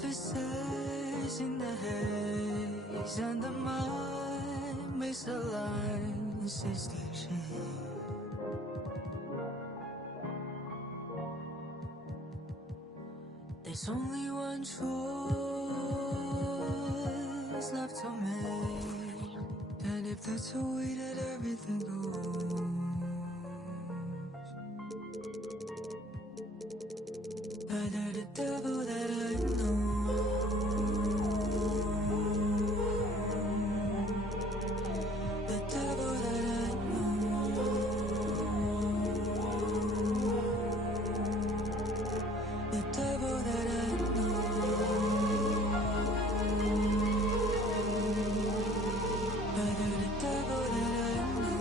surfaces in the haze, and the mind misaligns its shape. There's only one choice left to make, and if that's the way that everything goes, either the devil that I know, the devil that I know, the devil that I know, either the devil that I know.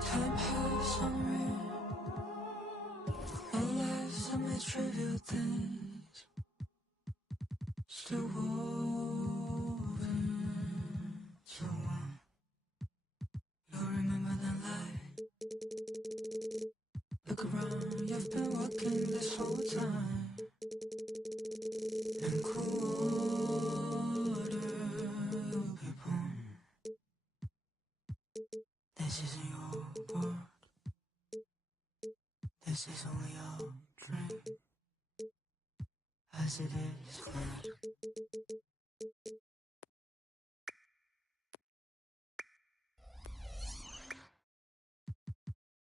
Time has unreal, our lives amid trivial things, still woven to one. You'll remember the light. Look around, you've been walking this whole time, and quarter will be born. This isn't your world. This is only your dream, as it is mine.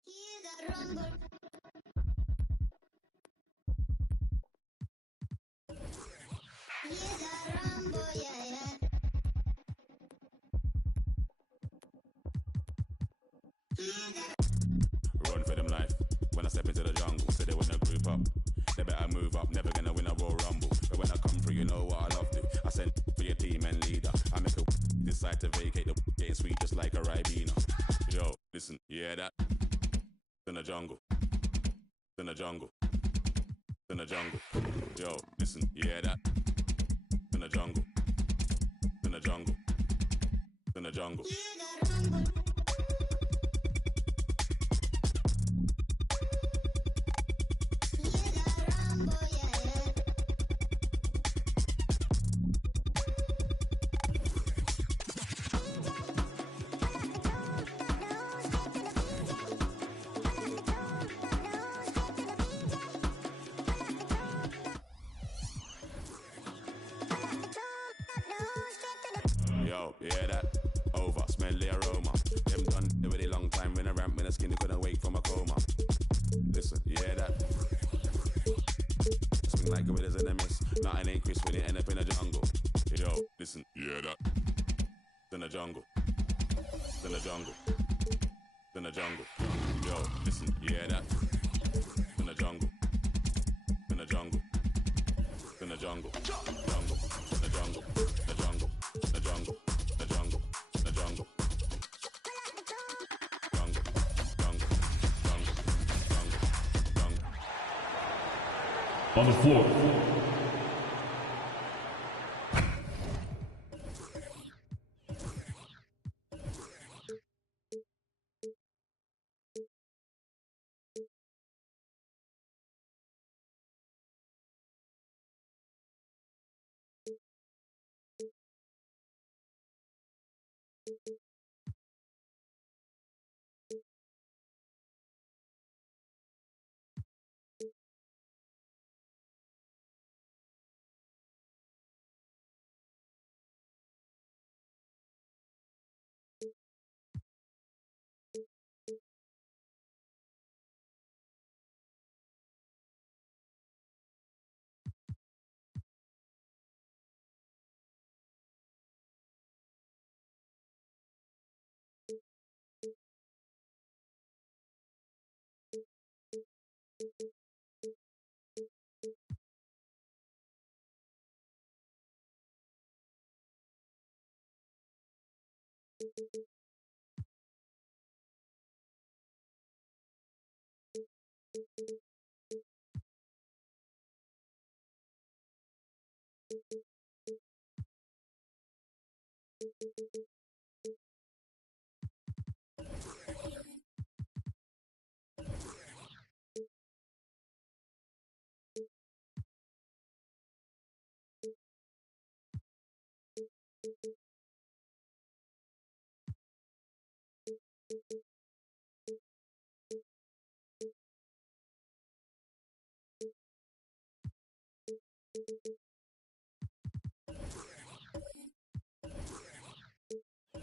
Hear the rumble. Hear the rumble, yeah, yeah. Run for them life. When I step into the jungle, say they wanna group up. They better move up, never gonna win a Royal Rumble. But when I come through, you know what I love to. I send for your team and leader. I make a decide to vacate the getting sweet just like a Ribena. Yo, listen, you hear that? In the jungle. In the jungle. In the jungle. Yo, listen, you hear that? In the jungle. In the jungle. In the jungle. Hear the rumble. Hear the rumble, yeah, yeah. Yo, you hear that? Over, smell the aroma. Them done a really long time when I ramp in the skin, they couldn't wake from a coma. Listen, you hear that? Swing like gorillas in the mist. Nothing ain't crisp when you end up in the jungle. Yo, listen, you hear that? In the jungle. In the jungle. In the jungle. Yo, listen, you hear that? In the jungle. In the jungle. In the jungle. Jungle. In the jungle. The jungle. The jungle. The jungle. The jungle. Jungle. Jungle. Jungle. Jungle. Jungle. On the floor.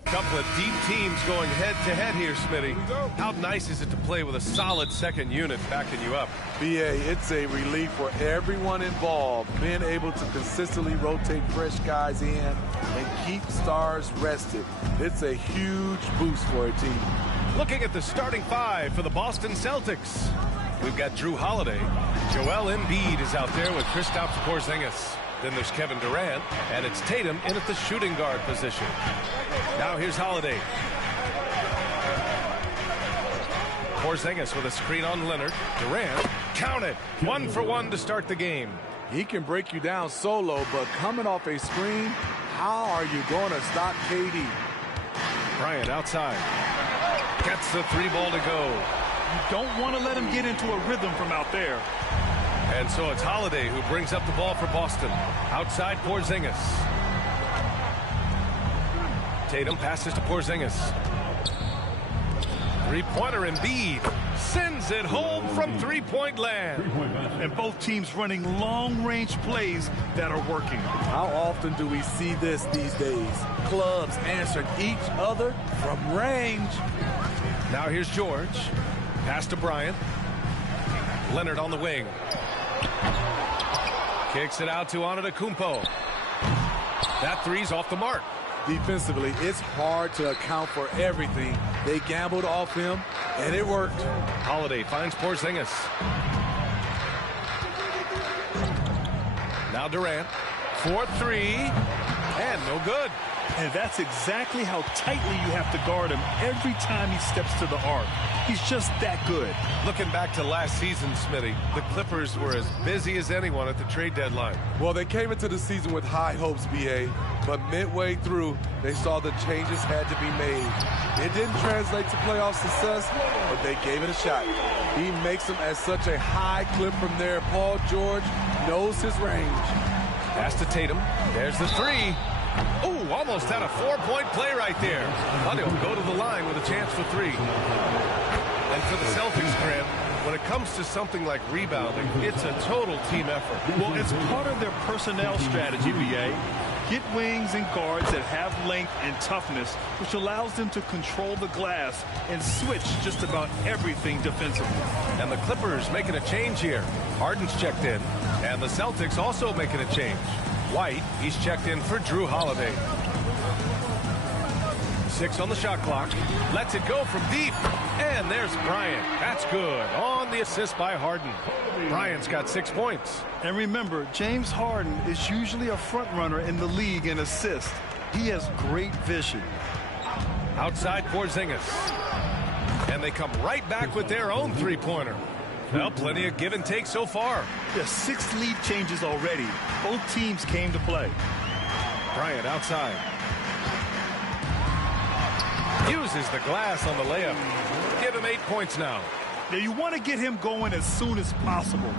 Couple of deep teams going head-to-head here, Smitty. How nice is it to play with a solid second unit backing you up? BA, it's a relief for everyone involved, being able to consistently rotate fresh guys in and keep stars rested. It's a huge boost for a team. Looking at the starting five for the Boston Celtics. We've got Drew Holiday. Joel Embiid is out there with Kristaps Porzingis. Then there's Kevin Durant, and it's Tatum in at the shooting guard position. Now here's Holiday. Porzingis with a screen on Leonard. Durant, count it. 1 for 1 to start the game. He can break you down solo, but coming off a screen, how are you going to stop KD? Bryant outside. Gets the 3-ball to go. You don't want to let him get into a rhythm from out there. And so it's Holiday who brings up the ball for Boston. Outside Porzingis. Tatum passes to Porzingis. Three-pointer Embiid sends it home from three-point land. And both teams running long-range plays that are working. How often do we see this these days? Clubs answering each other from range. Now here's George. Pass to Bryant. Leonard on the wing. Kicks it out to Antetokounmpo. That three's off the mark. Defensively, it's hard to account for everything. They gambled off him, and it worked. Holiday finds Porzingis. Now Durant. 4-3. And no good. And that's exactly how tightly you have to guard him every time he steps to the arc. He's just that good. Looking back to last season, Smitty, the Clippers were as busy as anyone at the trade deadline. Well, they came into the season with high hopes, BA, but midway through, they saw the changes had to be made. It didn't translate to playoff success, but they gave it a shot. He makes them at such a high clip from there. Paul George knows his range. Pass to Tatum. There's the three. Oh, almost had a 4-point play right there. But he'll go to the line with a chance for three. And for the Celtics, Grant, when it comes to something like rebounding, it's a total team effort. Well, it's part of their personnel strategy, BA. Get wings and guards that have length and toughness, which allows them to control the glass and switch just about everything defensively. And the Clippers making a change here. Harden's checked in, and the Celtics also making a change. White, he's checked in for Drew Holiday. 6 on the shot clock. Lets it go from deep. And there's Bryant. That's good. On the assist by Harden. Bryant's got 6 points. And remember, James Harden is usually a front runner in the league in assists. He has great vision. Outside Porzingis. And they come right back with their own three-pointer. Well, plenty of give and take so far. There's 6 lead changes already. Both teams came to play. Bryant outside. Uses the glass on the layup. Give him 8 points now. Now you want to get him going as soon as possible.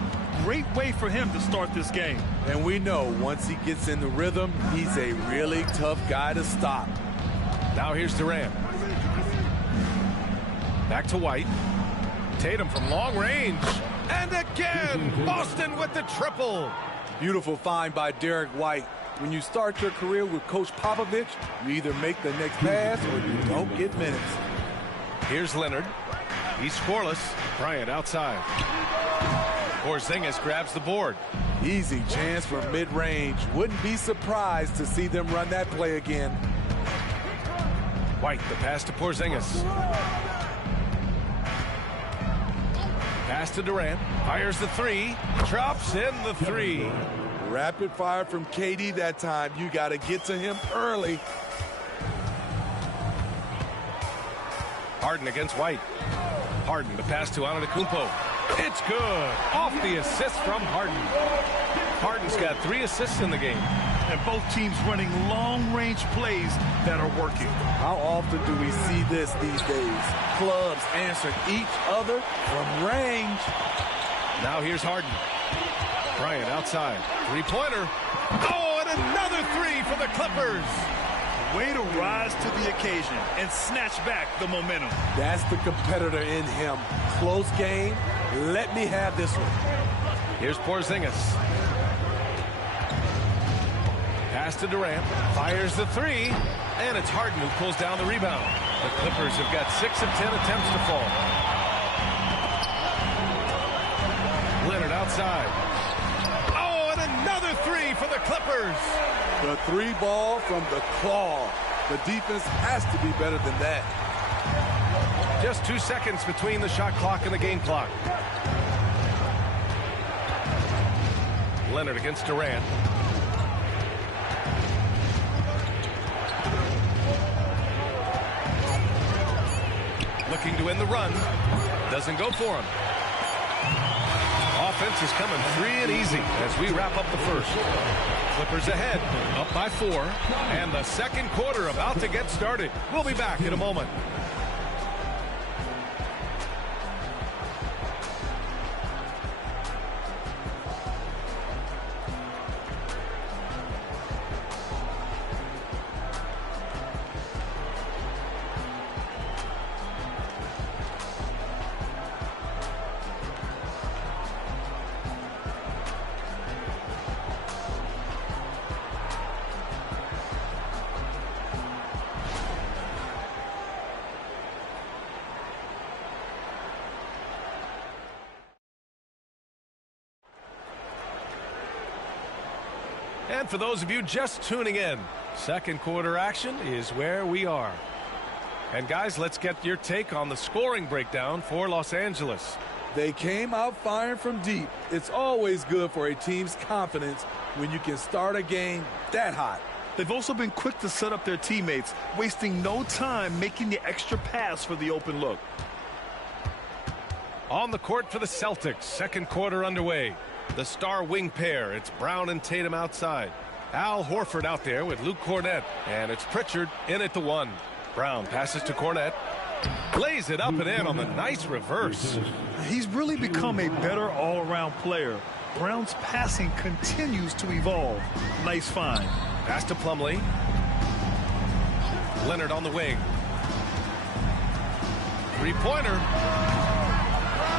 Great way for him to start this game. And we know once he gets in the rhythm, he's a really tough guy to stop. Now here's Durant. Back to White. Tatum from long range. And again, Boston with the triple. Beautiful find by Derek White. When you start your career with Coach Popovich, you either make the next pass or you don't get minutes. Here's Leonard. He's scoreless. Bryant outside. Porzingis grabs the board. Easy chance for mid-range. Wouldn't be surprised to see them run that play again. White, the pass to Porzingis. Pass to Durant. Fires the three. Drops in the three. Rapid fire from KD that time. You got to get to him early. Harden against White. Harden, the pass to Antetokounmpo. It's good. Off the assist from Harden. Harden's got 3 assists in the game. And both teams running long-range plays that are working. How often do we see this these days? Clubs answering each other from range. Now here's Harden. Bryant outside. Three-pointer. Oh, and another three for the Clippers. Way to rise to the occasion and snatch back the momentum. That's the competitor in him. Close game. Let me have this one. Here's Porzingis. Pass to Durant. Fires the three. And it's Harden who pulls down the rebound. The Clippers have got 6 of 10 attempts to fall. Leonard outside. Oh, and another three for the Clippers. The three ball from the claw. The defense has to be better than that. Just 2 seconds between the shot clock and the game clock. Leonard against Durant. Looking to end the run. Doesn't go for him. Offense is coming free and easy as we wrap up the first. Clippers ahead, up by 4. And the second quarter about to get started. We'll be back in a moment. And for those of you just tuning in, second quarter action is where we are. And guys, let's get your take on the scoring breakdown for Los Angeles. They came out firing from deep. It's always good for a team's confidence when you can start a game that hot. They've also been quick to set up their teammates, wasting no time making the extra pass for the open look. On the court for the Celtics, second quarter underway. The star wing pair, it's Brown and Tatum outside. Al Horford out there with Luke Cornett. And it's Pritchard in at the 1. Brown passes to Cornett. Lays it up and in on the nice reverse. He's really become a better all-around player. Brown's passing continues to evolve. Nice find. Pass to Plumlee. Leonard on the wing. Three-pointer.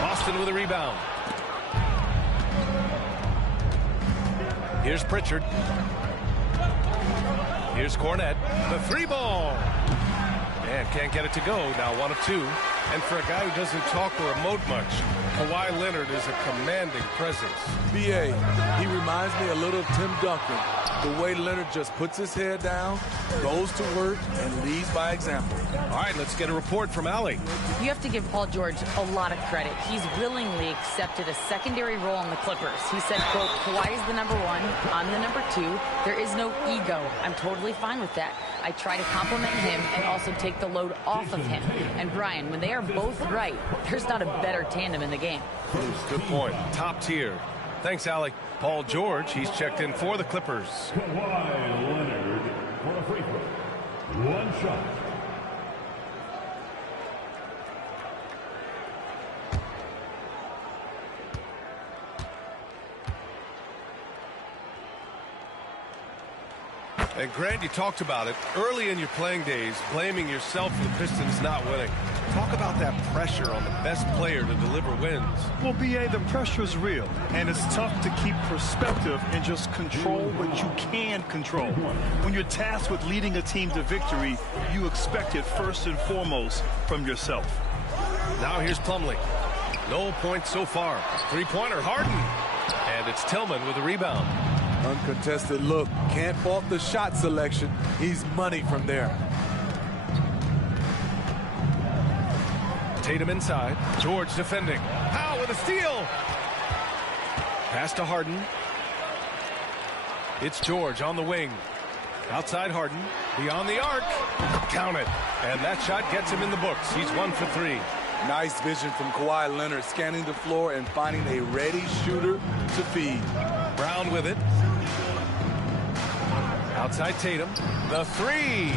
Boston with a rebound. Here's Pritchard. Here's Cornett. The three ball. And can't get it to go. Now 1 of 2. And for a guy who doesn't talk or emote much, Kawhi Leonard is a commanding presence. B.A., he reminds me a little of Tim Duncan. The way Leonard just puts his head down, goes to work, and leads by example. All right, let's get a report from Allie. You have to give Paul George a lot of credit. He's willingly accepted a secondary role in the Clippers. He said, quote, Kawhi is the number 1, I'm the number 2. There is no ego. I'm totally fine with that. I try to compliment him and also take the load off of him. And Brian, when they are both right, there's not a better tandem in the game. Good point. Top tier. Thanks, Allie. Paul George, he's checked in for the Clippers. Kawhi Leonard for a free throw. 1 shot. And Grant, you talked about it early in your playing days, blaming yourself for the Pistons not winning. Talk about that pressure on the best player to deliver wins. Well, B.A., the pressure is real, and it's tough to keep perspective and just control what you can control. When you're tasked with leading a team to victory, you expect it first and foremost from yourself. Now here's Plumlee. No points so far. Three-pointer, Harden. And it's Tillman with a rebound. Uncontested look. Can't fault the shot selection. He's money from there. Tatum inside. George defending. Powell with a steal. Pass to Harden. It's George on the wing. Outside Harden. Beyond the arc. Count it. And that shot gets him in the books. He's 1 for 3. Nice vision from Kawhi Leonard, scanning the floor and finding a ready shooter to feed. Brown with it. Outside Tatum. The three.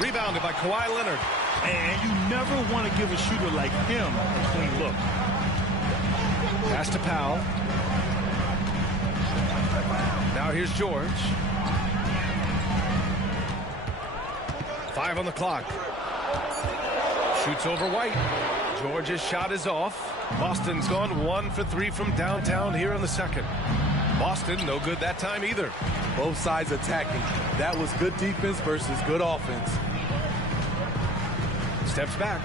Rebounded by Kawhi Leonard. And you never want to give a shooter like him a clean look. Pass to Powell. Now here's George. 5 on the clock. Shoots over White. George's shot is off. Boston's gone 1 for 3 from downtown here in the second. Boston, no good that time either. Both sides attacking. That was good defense versus good offense. Steps back.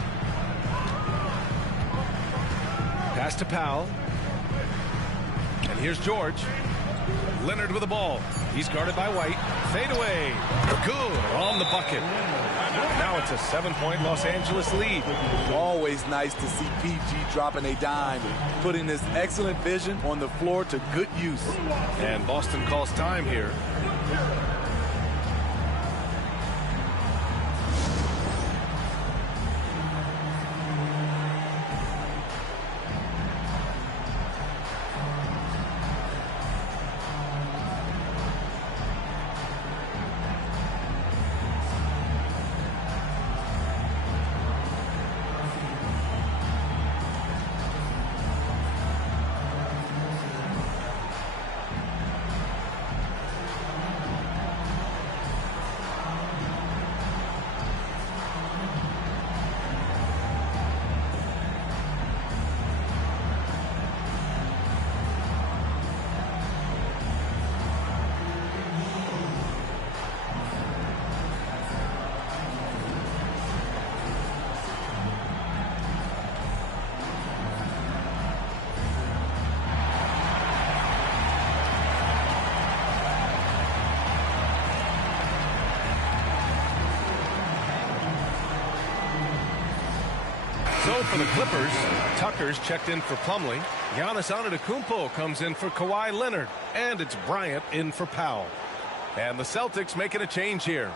Pass to Powell. And here's George. Leonard with the ball. He's guarded by White. Fade away. Good on the bucket. Now it's a 7-point Los Angeles lead. Always nice to see PG dropping a dime, putting his excellent vision on the floor to good use. And Boston calls time here. So for the Clippers, Tucker's checked in for Plumlee. Giannis Antetokounmpo comes in for Kawhi Leonard. And it's Bryant in for Powell. And the Celtics making a change here.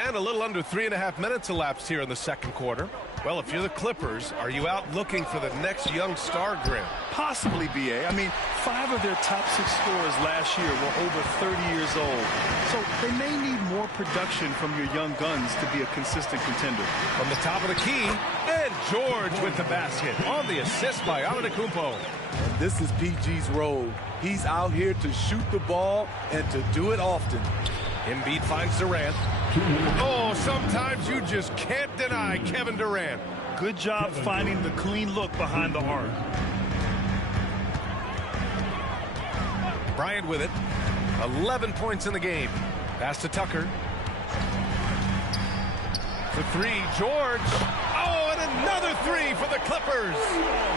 And a little under 3.5 minutes elapsed here in the second quarter. Well, if you're the Clippers, are you out looking for the next young star grim? Possibly, BA. I mean, 5 of their top 6 scorers last year were over 30 years old. So they may need more production from your young guns to be a consistent contender. From the top of the key, and George with the basket on the assist by Antetokounmpo. And this is PG's role. He's out here to shoot the ball and to do it often. Embiid finds Durant. Oh, sometimes you just can't deny Kevin Durant. Good job finding the clean look behind the arc. Bryant with it. 11 points in the game. Pass to Tucker. For 3, George. Oh, and another 3 for the Clippers.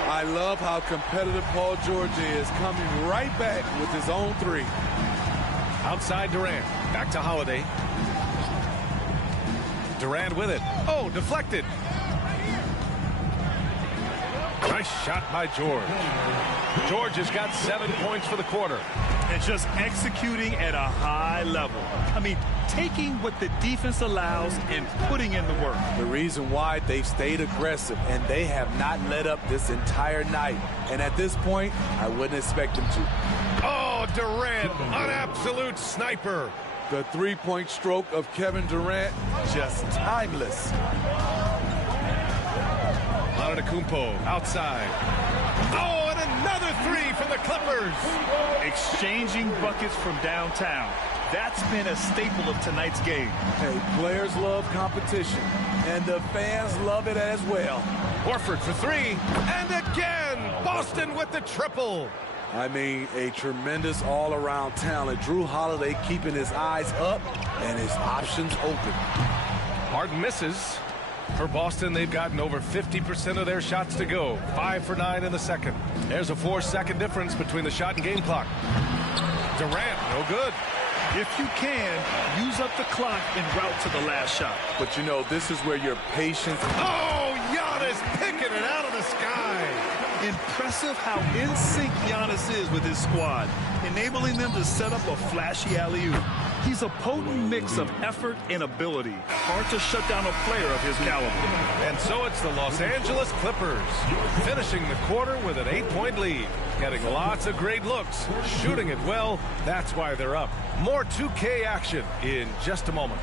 I love how competitive Paul George is, coming right back with his own 3. Outside Durant. Back to Holiday. Durant with it. Oh, deflected. Nice shot by George. George has got 7 points for the quarter. And just executing at a high level. I mean, taking what the defense allows and putting in the work. The reason why they've stayed aggressive and they have not let up this entire night. And at this point, I wouldn't expect them to. Oh, Durant, an absolute sniper. The three-point stroke of Kevin Durant, just timeless. Antetokounmpo outside. Oh, and another 3 for the Clippers. Exchanging buckets from downtown. That's been a staple of tonight's game. Hey, players love competition, and the fans love it as well. Horford for 3, and again, Boston with the triple. I mean, a tremendous all-around talent. Drew Holiday keeping his eyes up and his options open. Harden misses. For Boston, they've gotten over 50% of their shots to go. 5 for 9 in the second. There's a 4-second difference between the shot and game clock. Durant, no good. If you can, use up the clock en route to the last shot. But you know, this is where your patience... Oh, Giannis picking it out of the sky. Impressive how in sync Giannis is with his squad, enabling them to set up a flashy alley-oop. He's a potent mix of effort and ability. Hard to shut down a player of his caliber. And so it's the Los Angeles Clippers, finishing the quarter with an 8-point lead. Getting lots of great looks, shooting it well. That's why they're up. More 2K action in just a moment.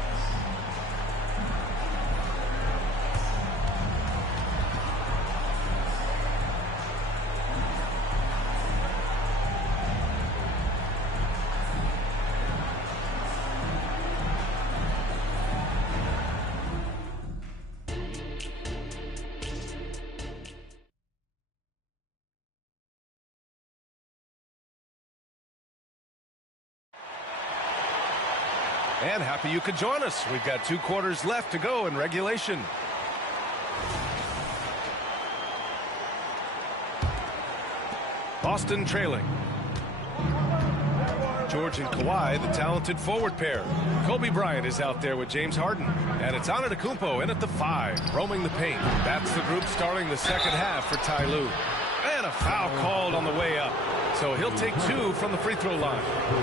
And happy you could join us. We've got 2 quarters left to go in regulation. Boston trailing. George and Kawhi, the talented forward pair. Kobe Bryant is out there with James Harden. And it's Antetokounmpo in at the 5, roaming the paint. That's the group starting the second half for Ty Lue. And a foul called on the way up. So he'll take 2 from the free throw line.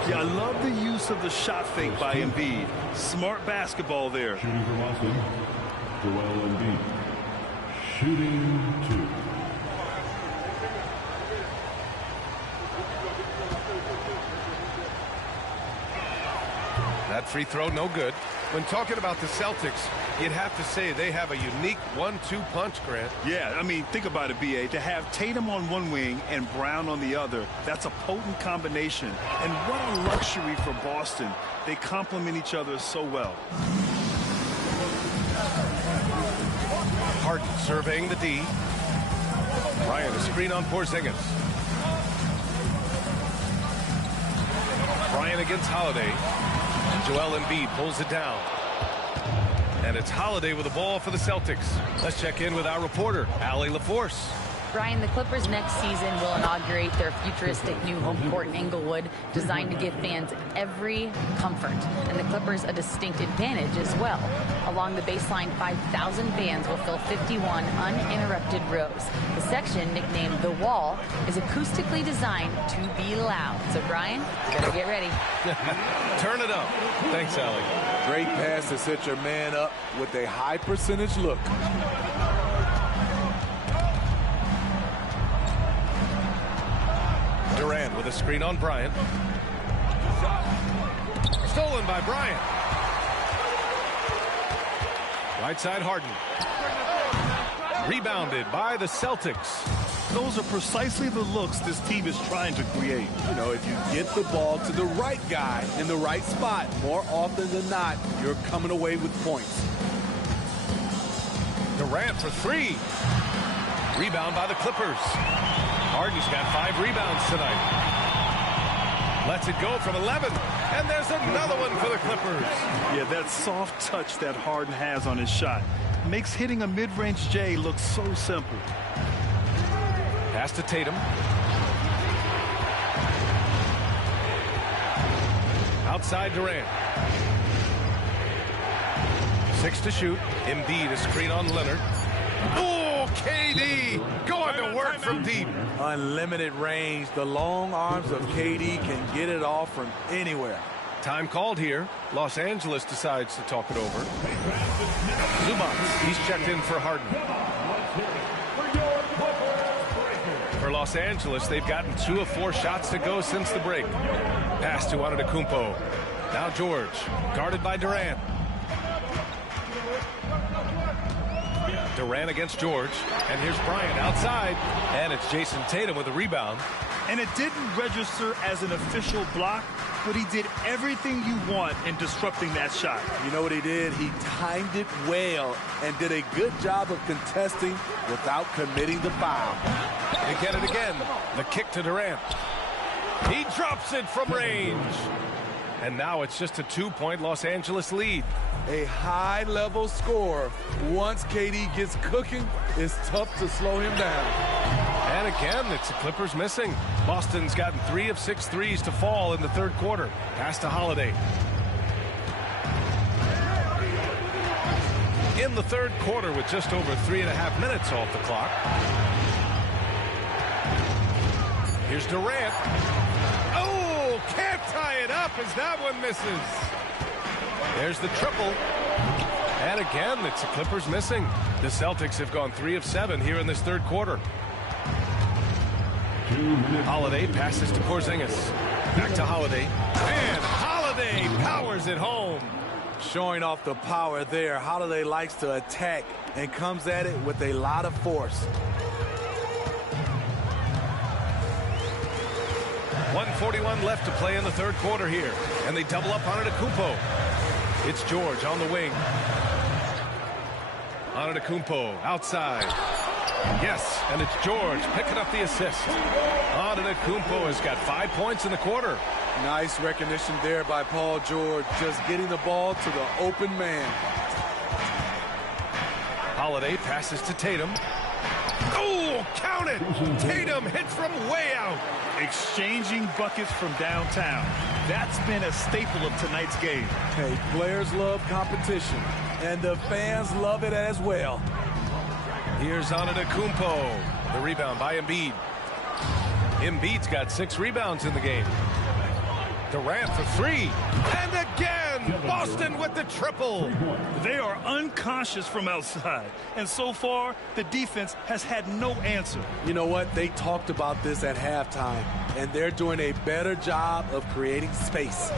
Yeah, I love the use of the shot fake by Embiid. Smart basketball there. Shooting for Boston, Joel Embiid. Shooting 2. That free throw, no good. When talking about the Celtics, you'd have to say they have a unique 1-2 punch, Grant. Yeah, I mean, think about it, B.A. To have Tatum on one wing and Brown on the other, that's a potent combination. And what a luxury for Boston. They complement each other so well. Harden surveying the D. Bryant, a screen on Porzingis. Bryant against Holiday. And Joel Embiid pulls it down. And it's Holiday with the ball for the Celtics. Let's check in with our reporter, Allie LaForce. Brian, the Clippers next season will inaugurate their futuristic new home court in Inglewood, designed to give fans every comfort, and the Clippers a distinct advantage as well. Along the baseline, 5,000 fans will fill 51 uninterrupted rows. The section, nicknamed The Wall, is acoustically designed to be loud. So, Brian, better get ready. Turn it up. Thanks, Allie. Great pass to set your man up with a high percentage look. Durant with a screen on Bryant. Stolen by Bryant. Right side Harden. Rebounded by the Celtics. Those are precisely the looks this team is trying to create. You know, if you get the ball to the right guy in the right spot, more often than not, you're coming away with points. Durant for 3. Rebound by the Clippers. Harden's got 5 rebounds tonight. Lets it go from 11. And there's another one for the Clippers. Yeah, that soft touch that Harden has on his shot makes hitting a mid-range J look so simple. Pass to Tatum. Outside Durant. 6 to shoot. Embiid a screen on Leonard. Oh, KD going to work from deep. Unlimited range. The long arms of KD can get it off from anywhere. Time called here. Los Angeles decides to talk it over. Zubac, he's checked in for Harden. For Los Angeles, they've gotten 2 of 4 shots to go since the break. Pass to Antetokounmpo. Now George, guarded by Durant. Durant against George, and here's Bryant outside, and it's Jason Tatum with a rebound. And it didn't register as an official block, but he did everything you want in disrupting that shot. You know what he did? He timed it well and did a good job of contesting without committing the foul. They get it again. The kick to Durant. He drops it from range. And now it's just a 2-point Los Angeles lead. A high-level score. Once KD gets cooking, it's tough to slow him down. And again, it's the Clippers missing. Boston's gotten 3 of 6 threes to fall in the third quarter. Pass to Holiday. In the third quarter with just over 3.5 minutes off the clock. Here's Durant. Oh, can't tie it up as that one misses. There's the triple. And again, it's the Clippers missing. The Celtics have gone 3 of 7 here in this third quarter. Holiday passes to Porzingis. Back to Holiday. And Holiday powers it home. Showing off the power there. Holiday likes to attack and comes at it with a lot of force. 1:41 left to play in the third quarter here. And they double up on Antetokounmpo. It's George on the wing. Antetokounmpo outside. Yes, and it's George picking up the assist. Antetokounmpo has got 5 points in the quarter. Nice recognition there by Paul George, just getting the ball to the open man. Holiday passes to Tatum. Oh, count it! Tatum hits from way out. Exchanging buckets from downtown. That's been a staple of tonight's game. Hey, players love competition, and the fans love it as well. Here's Antetokounmpo. The rebound by Embiid. Embiid's got 6 rebounds in the game. Durant for 3. And again, Boston with the triple. They are unconscious from outside. And so far, the defense has had no answer. You know what? They talked about this at halftime, and they're doing a better job of creating space.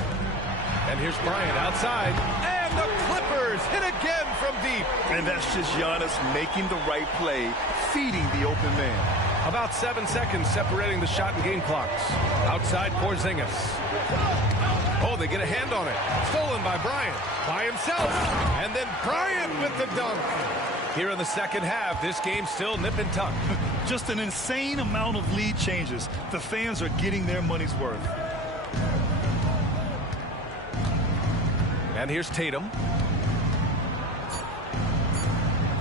And here's Bryant outside. And the Clippers hit again from deep. And that's just Giannis making the right play, feeding the open man. About 7 seconds separating the shot and game clocks. Outside Porzingis. Oh, they get a hand on it. Stolen by Bryant. By himself. And then Bryant with the dunk. Here in the second half, this game's still nip and tuck. Just an insane amount of lead changes. The fans are getting their money's worth. And here's Tatum.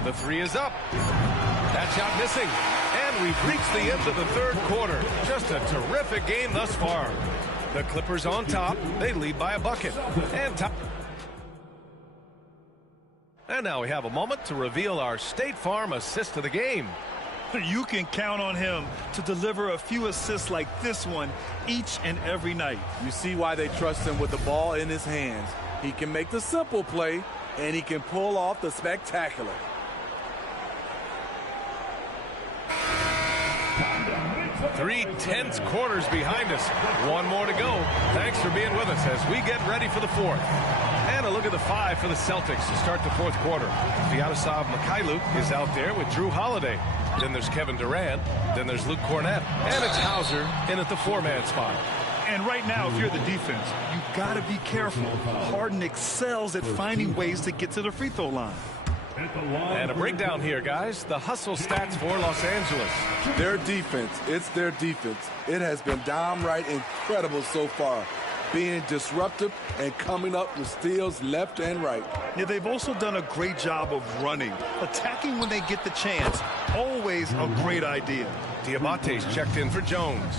The 3 is up. That shot missing. And we've reached the end of the third quarter. Just a terrific game thus far. The Clippers on top. They lead by a bucket. And now we have a moment to reveal our State Farm assist of the game. You can count on him to deliver a few assists like this one each and every night. You see why they trust him with the ball in his hands. He can make the simple play, and he can pull off the spectacular. Three tense quarters behind us. One more to go. Thanks for being with us as we get ready for the fourth. And a look at the 5 for the Celtics to start the fourth quarter. Vyacheslav Mikhailuk is out there with Drew Holiday. Then there's Kevin Durant. Then there's Luke Cornett. And it's Hauser in at the 4-man spot. And right now, if you're the defense, you've got to be careful. Harden excels at finding ways to get to the free throw line. And a breakdown here, guys. The hustle stats for Los Angeles. Their defense, it's their defense. It has been downright incredible so far, being disruptive and coming up with steals left and right. Yeah, they've also done a great job of running, attacking when they get the chance. Always a great idea. Diabate's checked in for Jones.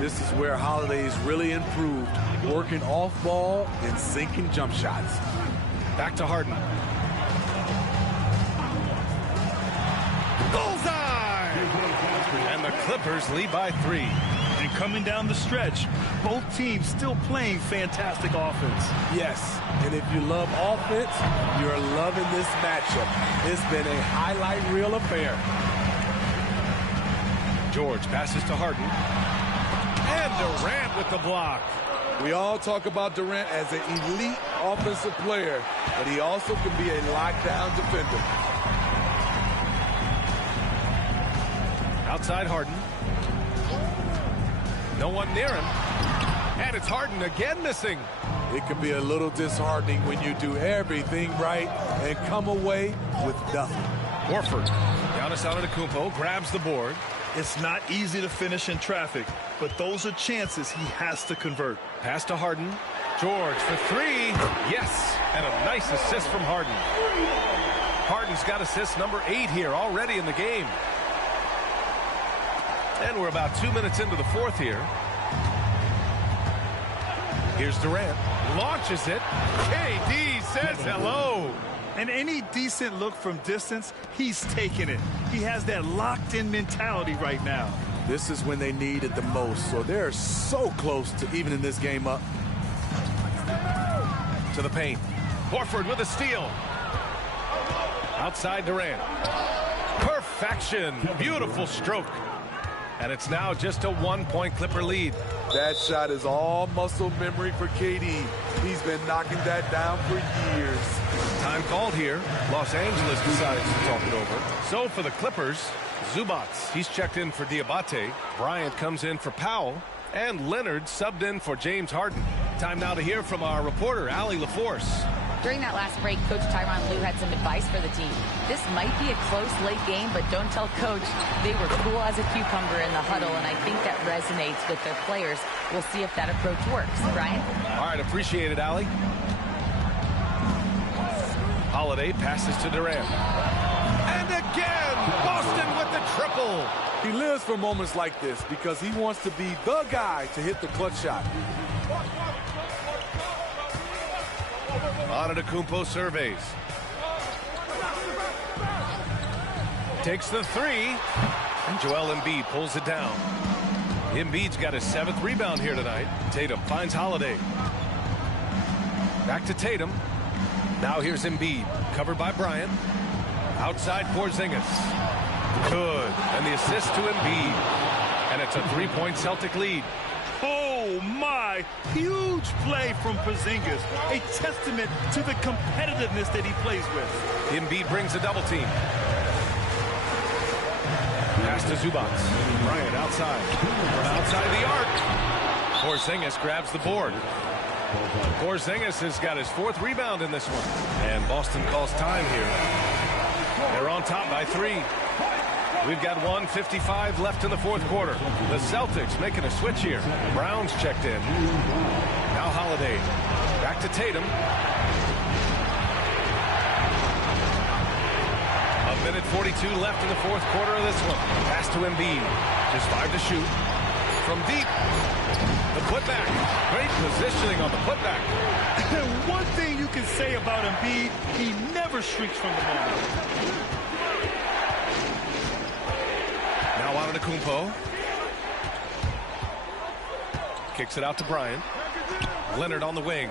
This is where Holiday's really improved, working off ball and sinking jump shots. Back to Harden. Bullseye! And the Clippers lead by 3. And coming down the stretch, both teams still playing fantastic offense. Yes, and if you love offense, you're loving this matchup. It's been a highlight reel affair. George passes to Harden. And Durant with the block. We all talk about Durant as an elite offensive player, but he also can be a lockdown defender. Outside Harden. No one near him. And it's Harden again missing. It can be a little disheartening when you do everything right and come away with nothing. Horford. Giannis Antetokounmpo grabs the board. It's not easy to finish in traffic, but those are chances he has to convert. Pass to Harden. George for 3. Yes. And a nice assist from Harden. Harden's got assist number 8 here already in the game. And we're about 2 minutes into the fourth here. Here's Durant. Launches it. KD says hello. And any decent look from distance, he's taking it. He has that locked-in mentality right now. This is when they need it the most, so they're so close to evening this game up. To the paint. Horford with a steal. Outside Durant. Perfection. Beautiful stroke. And it's now just a 1-point Clipper lead. That shot is all muscle memory for KD. He's been knocking that down for years. Time called here. Los Angeles decides to talk it over. So for the Clippers, Zubats. He's checked in for Diabate. Bryant comes in for Powell. And Leonard subbed in for James Harden. Time now to hear from our reporter, Allie LaForce. During that last break, Coach Tyronn Lue had some advice for the team. This might be a close late game, but don't tell Coach. They were cool as a cucumber in the huddle, and I think that resonates with their players. We'll see if that approach works. Brian? All right, appreciate it, Allie. Holiday passes to Durant. And again, Boston with the triple. He lives for moments like this because he wants to be the guy to hit the clutch shot. Antetokounmpo surveys. Takes the three. And Joel Embiid pulls it down. Embiid's got his 7th rebound here tonight. Tatum finds Holiday. Back to Tatum. Now here's Embiid, covered by Bryant. Outside Porzingis. Good. And the assist to Embiid. And it's a 3-point Celtic lead. Oh, my. Huge play from Porzingis. A testament to the competitiveness that he plays with. Embiid brings a double team. Pass to Zubac. Bryant outside. From outside the arc. Porzingis grabs the board. Porzingis has got his 4th rebound in this one. And Boston calls time here. They're on top by 3. We've got 1:55 left in the 4th quarter. The Celtics making a switch here. Brown's checked in. Now Holiday. Back to Tatum. A minute 42 left in the 4th quarter of this one. Pass to Embiid. Just 5 to shoot. From deep. The putback. Great positioning on the putback. One thing you can say about Embiid, he never shrinks from the moment. Now Antetokounmpo. Kicks it out to Bryant. Leonard on the wing.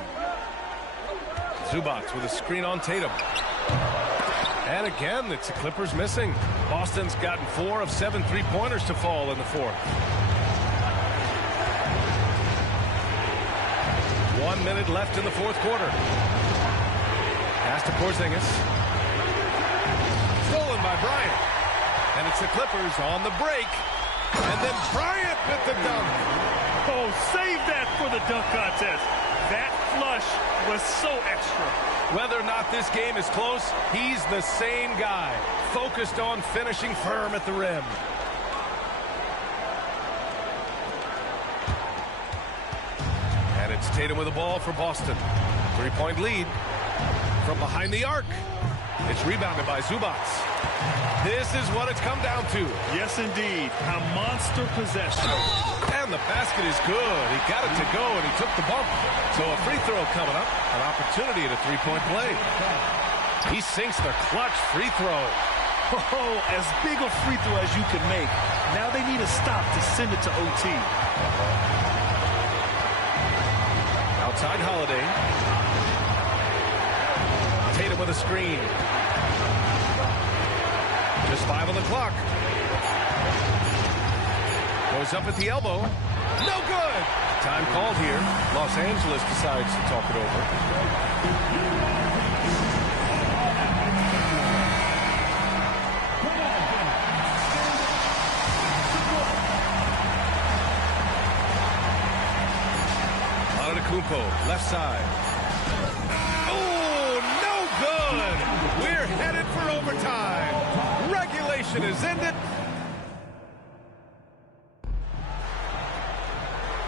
Zubac with a screen on Tatum. And again, it's the Clippers missing. Boston's gotten 4 of 7 3-pointers to fall in the 4th. 1 minute left in the 4th quarter. Pass to Porzingis. Stolen by Bryant. And it's the Clippers on the break. And then Bryant with the dunk. Oh, save that for the dunk contest. That flush was so extra. Whether or not this game is close, he's the same guy. Focused on finishing firm at the rim. And it's Tatum with the ball for Boston. 3-point lead from behind the arc. It's rebounded by Zubac. This is what it's come down to. Yes, indeed. A monster possession. And the basket is good. He got it to go, and he took the bump. So a free throw coming up. An opportunity at a 3-point play. He sinks the clutch free throw. Oh, as big a free throw as you can make. Now they need a stop to send it to OT. Outside Holiday. Tatum with a screen. Just 5 on the clock. Goes up at the elbow. No good. Time called here. Los Angeles decides to talk it over. Antetokounmpo, left side. Oh, no good. We're headed for overtime. Regulation is ended.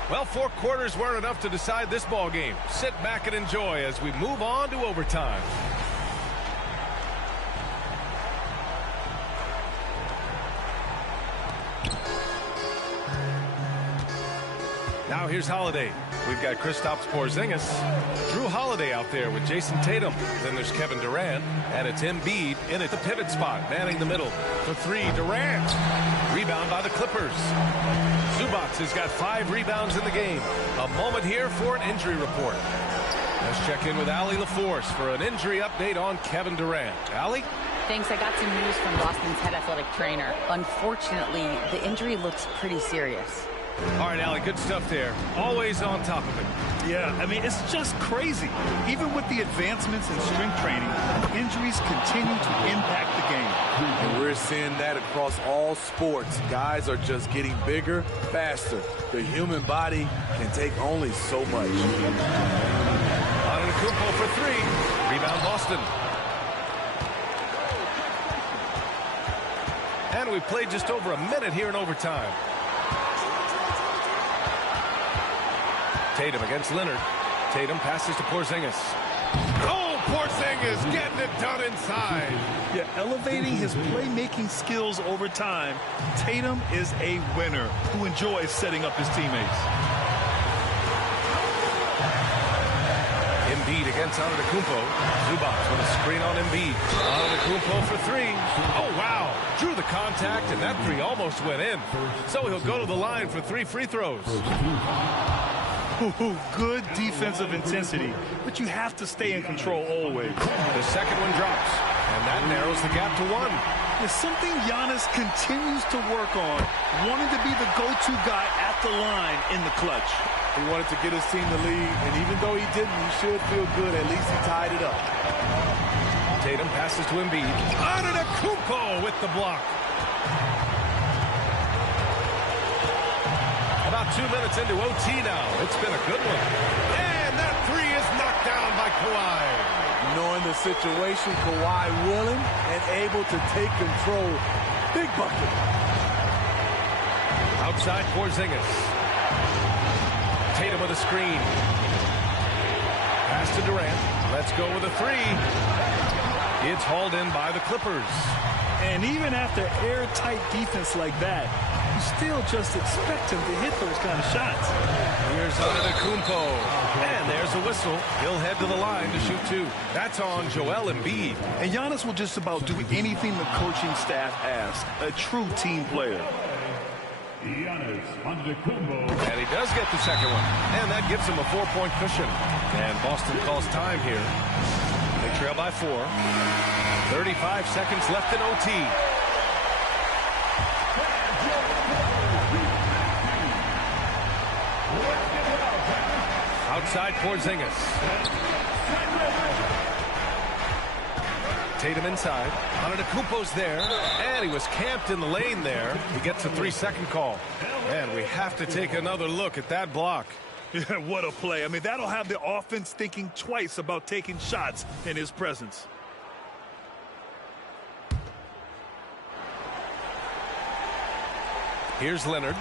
Well, 4 quarters weren't enough to decide this ball game. Sit back and enjoy as we move on to overtime. Now here's Holiday. We've got Kristaps Porzingis. Drew Holiday out there with Jason Tatum. Then there's Kevin Durant. And it's Embiid in at the pivot spot, manning the middle. For 3, Durant. Rebound by the Clippers. Zubac has got 5 rebounds in the game. A moment here for an injury report. Let's check in with Allie LaForce for an injury update on Kevin Durant. Allie? Thanks. I got some news from Boston's head athletic trainer. Unfortunately, the injury looks pretty serious. All right, Allie, good stuff there. Always on top of it. Yeah, I mean, it's just crazy. Even with the advancements in strength training, injuries continue to impact the game. And we're seeing that across all sports. Guys are just getting bigger, faster. The human body can take only so much. Antetokounmpo for 3. Rebound Rebound Boston. And we played just over a minute here in overtime. Tatum against Leonard. Tatum passes to Porzingis. Oh, Porzingis getting it done inside. Yeah, elevating his playmaking skills over time. Tatum is a winner who enjoys setting up his teammates. Embiid against Antetokounmpo. Zubac with a screen on Embiid. Antetokounmpo for three. Oh, wow. Drew the contact, and that three almost went in. So he'll go to the line for 3 free throws. Good defensive intensity, but you have to stay in control always. The second one drops, and that narrows the gap to 1. There's something Giannis continues to work on, wanting to be the go-to guy at the line in the clutch. He wanted to get his team the lead, and even though he didn't, he should feel good. At least he tied it up. Tatum passes to Embiid. Antetokounmpo with the block. About 2 minutes into OT now. It's been a good one. And that three is knocked down by Kawhi. Knowing the situation, Kawhi willing and able to take control. Big bucket. Outside Porzingis. Tatum with a screen. Pass to Durant. Let's go with a three. It's hauled in by the Clippers. And even after airtight defense like that, you still just expect him to hit those kind of shots. Here's Antetokounmpo. And there's a whistle. He'll head to the line to shoot 2. That's on Joel Embiid. And Giannis will just about do anything the coaching staff asks. A true team player. Giannis Antetokounmpo. And he does get the second one. And that gives him a 4-point cushion. And Boston calls time here. They trail by 4. 35 seconds left in OT. Outside Porzingis. Tatum inside. Antetokounmpo's there. And he was camped in the lane there. He gets a 3-second call. And we have to take another look at that block. Yeah, what a play. I mean, that'll have the offense thinking twice about taking shots in his presence. Here's Leonard.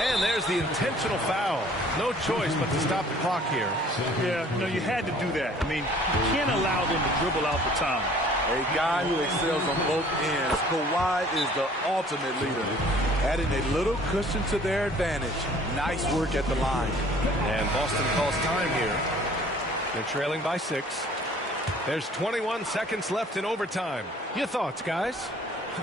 And there's the intentional foul. No choice but to stop the clock here. Yeah, you had to do that. I mean, you can't allow them to dribble out the time. A guy who excels on both ends. Kawhi is the ultimate leader, adding a little cushion to their advantage. Nice work at the line. And Boston calls time here. They're trailing by 6. There's 21 seconds left in overtime. Your thoughts, guys?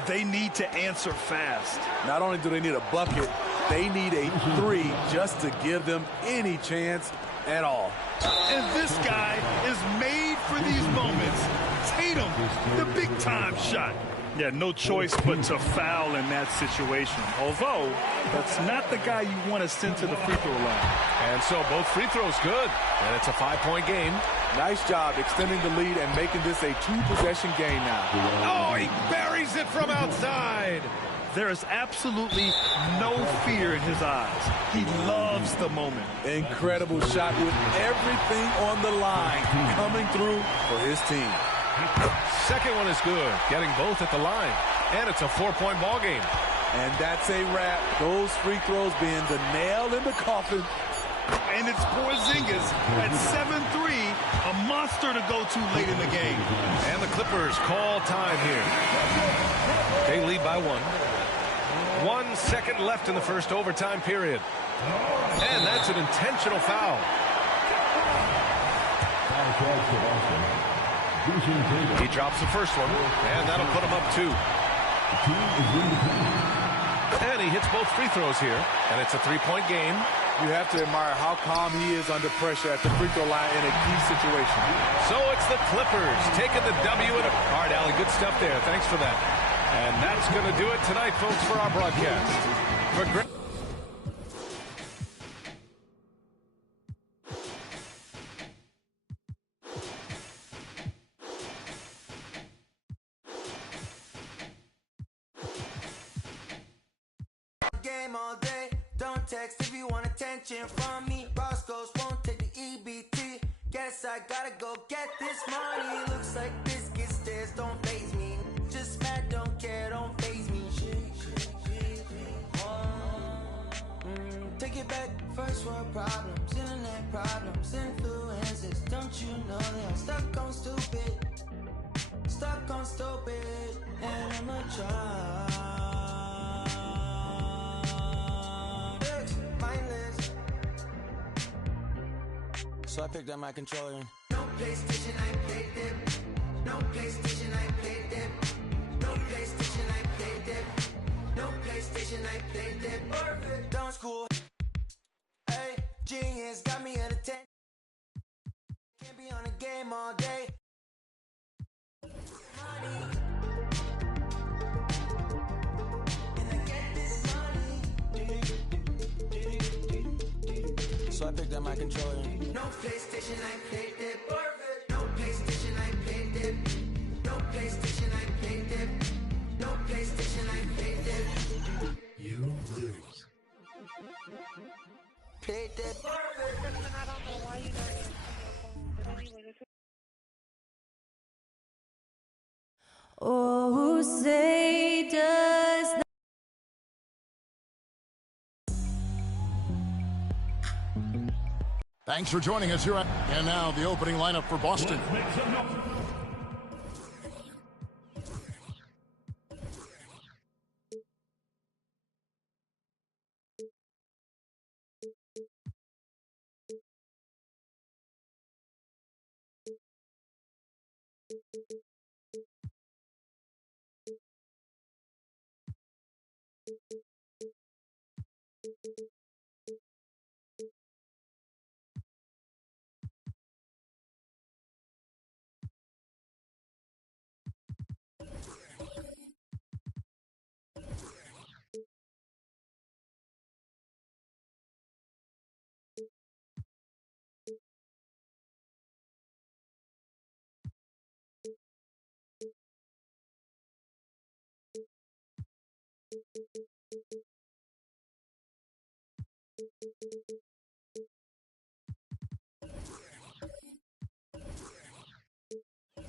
They need to answer fast. Not only do they need a bucket, they need a 3 just to give them any chance at all. And this guy is made for these moments. Tatum, the big-time shot. Yeah, no choice but to foul in that situation. Although, that's not the guy you want to send to the free throw line. And so both free throws good. And it's a 5-point game. Nice job extending the lead and making this a 2-possession game now. Oh, he buries it from outside. There is absolutely no fear in his eyes. He loves the moment. Incredible shot with everything on the line coming through for his team. Second one is good, getting both at the line. And it's a 4-point ball game. And that's a wrap. Those free throws being the nail in the coffin. And it's Porzingis at 7-3, a monster to go to late in the game. And the Clippers call time here. They lead by 1. 1 second left in the first overtime period. And that's an intentional foul. He drops the first one, and that'll put him up 2. And he hits both free throws here, and it's a 3-point game. You have to admire how calm he is under pressure at the free throw line in a key situation. So it's the Clippers taking the W. All right, Allie, good stuff there. Thanks for that. And that's going to do it tonight, folks, for our broadcast. For Game all day. Don't text if you want attention from me. Boss goes won't take the EBT. Guess I gotta go get this money. Looks like biscuit stairs don't faze me. Just mad, don't care, don't faze me. Take it back, first world problems, internet problems, influences. Don't you know that I'm stuck on stupid, and I'm a child. Mindless. So I picked up my controller and no PlayStation, I played them. No PlayStation, I played them. No PlayStation, I played them. No PlayStation, I played them. Perfect. Don't school. Hey, genius got me at a 10. Can't be on a game all day. Money. And I get this money. So I picked up my controller and no PlayStation, I played it. Perfect. No PlayStation, I played it. No PlayStation, I played it. No PlayStation, I played it. You lose. Played it. Perfect. Oh, say does that. Thanks for joining us here. And now the opening lineup for Boston. Let's make some noise.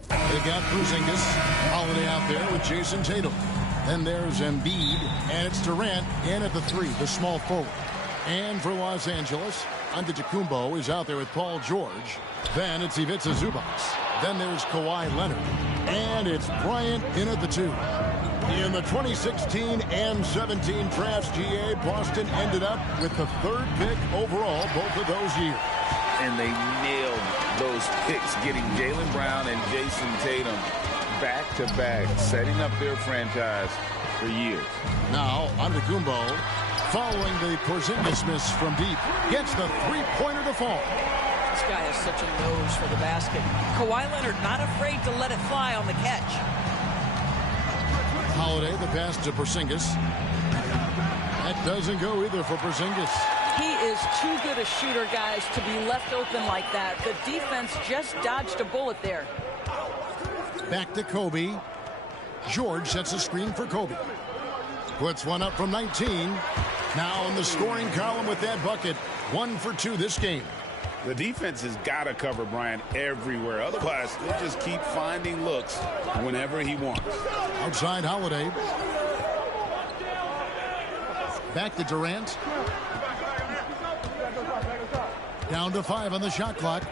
They got Porzingis, Holiday out there with Jason Tatum. Then there's Embiid, and it's Durant in at the 3, the small forward. And for Los Angeles, Antetokounmpo is out there with Paul George. Then it's Ivica Zubac. Then there's Kawhi Leonard. And it's Bryant in at the 2. In the 2016 and 17 drafts, GA, Boston ended up with the 3rd pick overall both of those years. And they nailed those picks, getting Jaylen Brown and Jason Tatum back-to-back, setting up their franchise for years. Now, Antetokounmpo, following the Porzingis miss from deep, gets the 3-pointer to fall. This guy has such a nose for the basket. Kawhi Leonard not afraid to let it fly on the catch. Holiday, the pass to Porzingis. That doesn't go either for Porzingis. He is too good a shooter, guys, to be left open like that. The defense just dodged a bullet there. Back to Kobe. George sets a screen for Kobe. Puts one up from 19. Now in the scoring column with that bucket. 1 for 2 this game. The defense has got to cover Bryant everywhere. Otherwise, they'll just keep finding looks whenever he wants. Outside Holiday. Back to Durant. Down to 5 on the shot clock.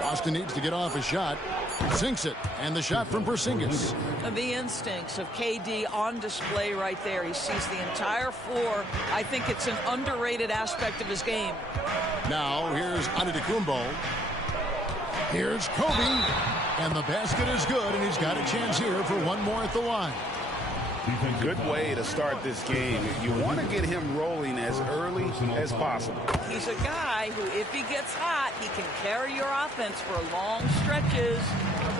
Boston needs to get off a shot. Sinks it. And the shot from Porzingis. The instincts of KD on display right there. He sees the entire floor. I think it's an underrated aspect of his game. Now here's Antetokounmpo. Here's Kobe. And the basket is good, and he's got a chance here for one more at the line. Good way to start this game. You want to get him rolling as early as possible. He's a guy who, if he gets hot, he can carry your offense for long stretches.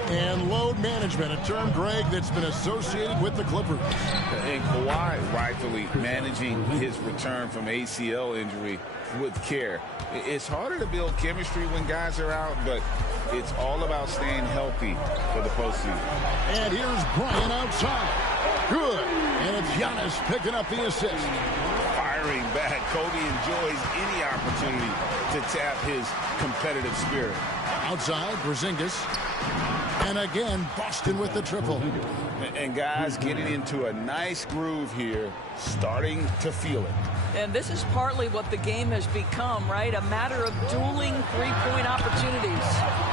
And load management, a term, Greg, that's been associated with the Clippers. And Kawhi rightfully managing his return from ACL injury with care. It's harder to build chemistry when guys are out, but it's all about staying healthy for the postseason. And here's Bryant outside. Good. And it's Giannis picking up the assist. Firing back. Kobe enjoys any opportunity to tap his competitive spirit. Outside, Porzingis. And again, Boston with the triple. And guys getting into a nice groove here, starting to feel it. And this is partly what the game has become, right? A matter of dueling three-point opportunities.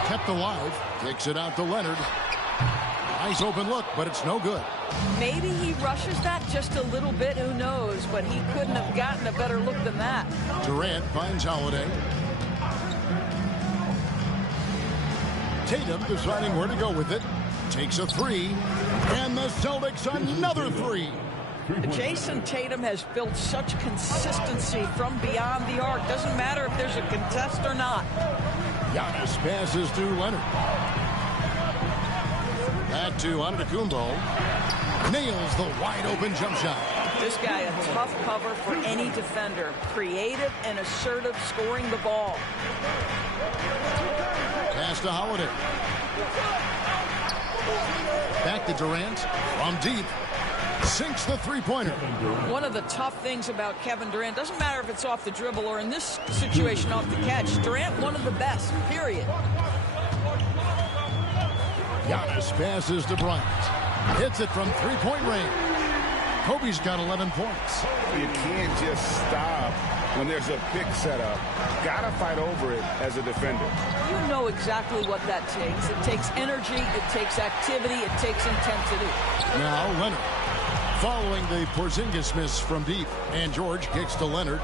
Kept alive, takes it out to Leonard. Nice open look, but it's no good. Maybe he rushes that just a little bit, who knows, but he couldn't have gotten a better look than that. Durant finds Holiday. Tatum deciding where to go with it. Takes a three. And the Celtics another three. Jason Tatum has built such consistency from beyond the arc. Doesn't matter if there's a contest or not. Giannis passes to Leonard. Back to Antetokounmpo. Nails the wide open jump shot. This guy a tough cover for any defender. Creative and assertive scoring the ball. Pass to Holiday. Back to Durant from deep. Sinks the three-pointer. One of the tough things about Kevin Durant, doesn't matter if it's off the dribble or in this situation off the catch, Durant one of the best, period. Giannis passes to Bryant. Hits it from three-point range. Kobe's got 11 points. You can't just stop when there's a pick set up. Gotta fight over it as a defender. You know exactly what that takes. It takes energy, it takes activity, it takes intensity. Now Leonard. Following the Porzingis miss from deep. And George kicks to Leonard.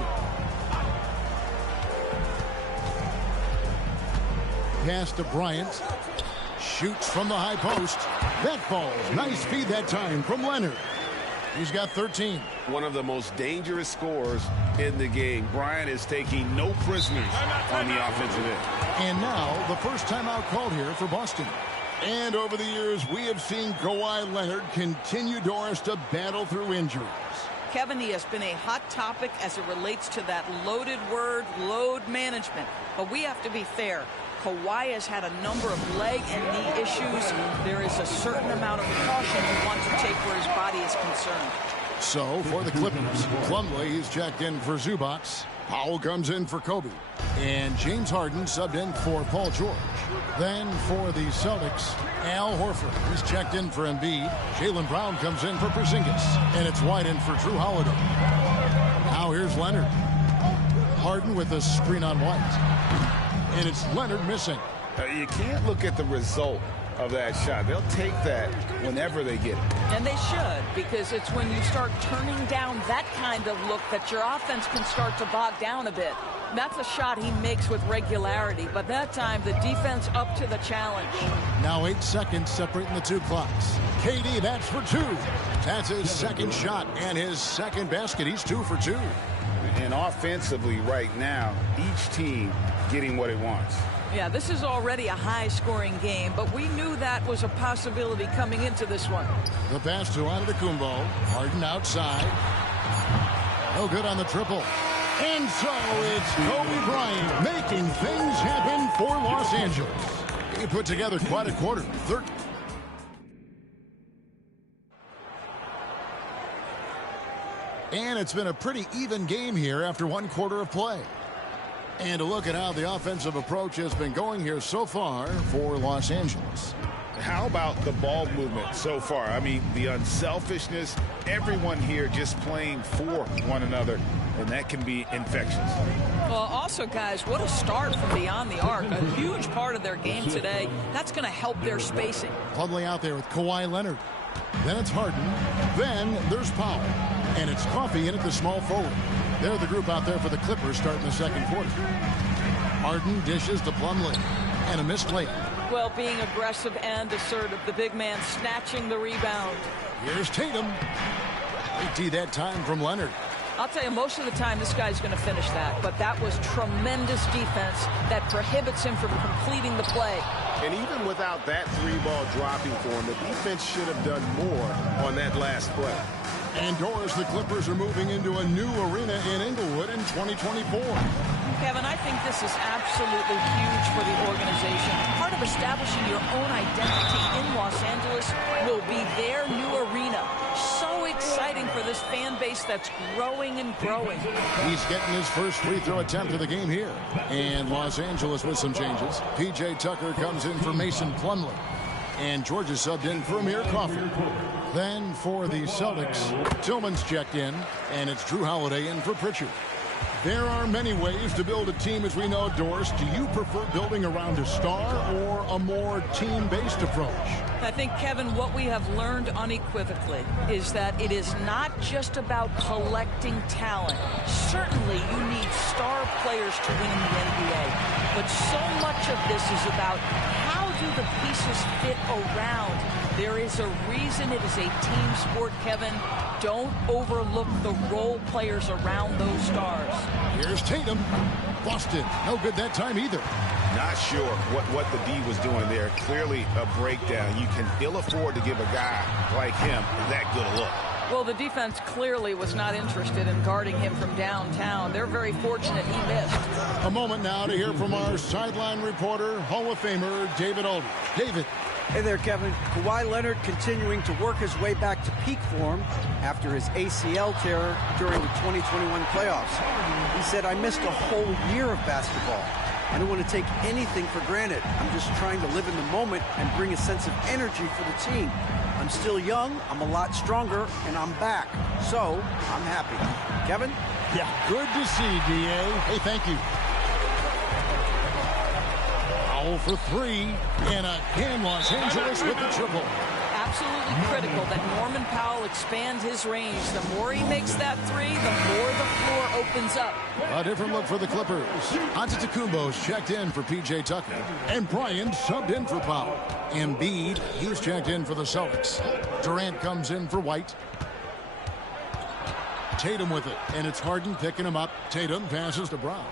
Pass to Bryant. Shoots from the high post. That falls. Nice feed that time from Leonard. He's got 13. One of the most dangerous scorers in the game. Bryant is taking no prisoners on the offensive end. And now the first timeout called here for Boston. And over the years, we have seen Kawhi Leonard continue, Doris, to battle through injuries. Kevin, he has been a hot topic as it relates to that loaded word, load management. But we have to be fair. Kawhi has had a number of leg and knee issues. There is a certain amount of caution you want to take where his body is concerned. So, for the Clippers, Plumlee is checked in for Zubac. Powell comes in for Kobe. And James Harden subbed in for Paul George. Then for the Celtics, Al Horford is checked in for Embiid. Jaylen Brown comes in for Porzingis. And it's White in for Drew Holiday. Now here's Leonard. Harden with a screen on White. And it's Leonard missing. You can't look at the result of that shot. They'll take that whenever they get it. And they should, because it's when you start turning down that kind of look that your offense can start to bog down a bit. That's a shot he makes with regularity, but that time the defense up to the challenge. Now 8 seconds separating the two clocks. KD, that's for two. That's his second shot and his second basket. He's 2 for 2. And offensively right now, each team getting what it wants. Yeah, this is already a high-scoring game, but we knew that was a possibility coming into this one. The pass to Antetokounmpo. Harden outside. No good on the triple. And so it's Kobe Bryant making things happen for Los Angeles. He put together quite a quarter. And it's been a pretty even game here after 1 quarter of play. And to look at how the offensive approach has been going here so far for Los Angeles. How about the ball movement so far? I mean, the unselfishness, everyone here just playing for one another, and that can be infectious. Well, also, guys, what a start from beyond the arc. A huge part of their game today. That's going to help their spacing. Plumlee out there with Kawhi Leonard. Then it's Harden. Then there's Powell. And it's Coffey in at the small forward. They're the group out there for the Clippers starting the second quarter. Harden dishes to Plumlee. And a missed layup. Well, being aggressive and assertive. The big man snatching the rebound. Here's Tatum. AT that time from Leonard. I'll tell you, most of the time this guy's going to finish that. But that was tremendous defense that prohibits him from completing the play. And even without that 3-ball dropping for him, the defense should have done more on that last play. And Doris, the Clippers are moving into a new arena in Inglewood in 2024. Kevin, I think this is absolutely huge for the organization. Part of establishing your own identity in Los Angeles will be their new arena. So exciting. exciting for this fan base that's growing and growing. He's getting his first free throw attempt of the game here. And Los Angeles with some changes. P.J. Tucker comes in for Mason Plumlee. And Georgia subbed in for Amir Crawford. Then for the Celtics, Tillman's checked in, and it's Drew Holiday in for Pritchard. There are many ways to build a team, as we know, Doris. Do you prefer building around a star or a more team-based approach? I think, Kevin, what we have learned unequivocally is that it is not just about collecting talent. Certainly, you need star players to win in the NBA. But so much of this is about how do the pieces fit around. There is a reason it is a team sport, Kevin. Don't overlook the role players around those stars. Here's Tatum. Busted. No good that time either. Not sure what the D was doing there. Clearly a breakdown. You can ill afford to give a guy like him that good a look. Well, the defense clearly was not interested in guarding him from downtown. They're very fortunate he missed. A moment now to hear from our sideline reporter, Hall of Famer David Aldridge. David. Hey there, Kevin. Kawhi Leonard continuing to work his way back to peak form after his ACL tear during the 2021 playoffs. He said, I missed a whole year of basketball. I don't want to take anything for granted. I'm just trying to live in the moment and bring a sense of energy for the team. I'm still young, I'm a lot stronger, and I'm back. So, I'm happy. Kevin? Yeah, good to see, D.A. Hey, thank you. Foul for three, and again Los Angeles with the triple. Absolutely critical that Norman Powell expands his range. The more he makes that three, the more the floor opens up. A different look for the Clippers. Antetokounmpo's checked in for P.J. Tucker, and Bryant subbed in for Powell. Embiid, he's checked in for the Celtics. Durant comes in for White. Tatum with it, and it's Harden picking him up. Tatum passes to Brown.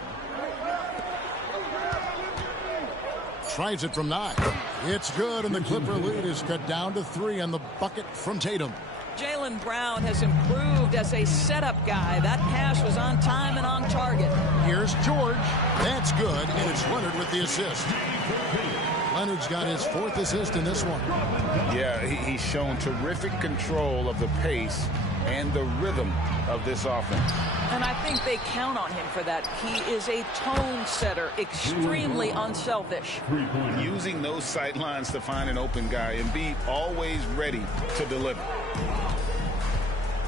Tries it from 9. It's good, and the Clipper lead is cut down to 3 on the bucket from Tatum. Jaylen Brown has improved as a setup guy. That pass was on time and on target. Here's George. That's good, and it's Leonard with the assist. Leonard's got his 4th assist in this one. Yeah, he's shown terrific control of the pace and the rhythm of this offense. And I think they count on him for that. He is a tone setter, extremely unselfish. Using those sight lines to find an open guy and be always ready to deliver.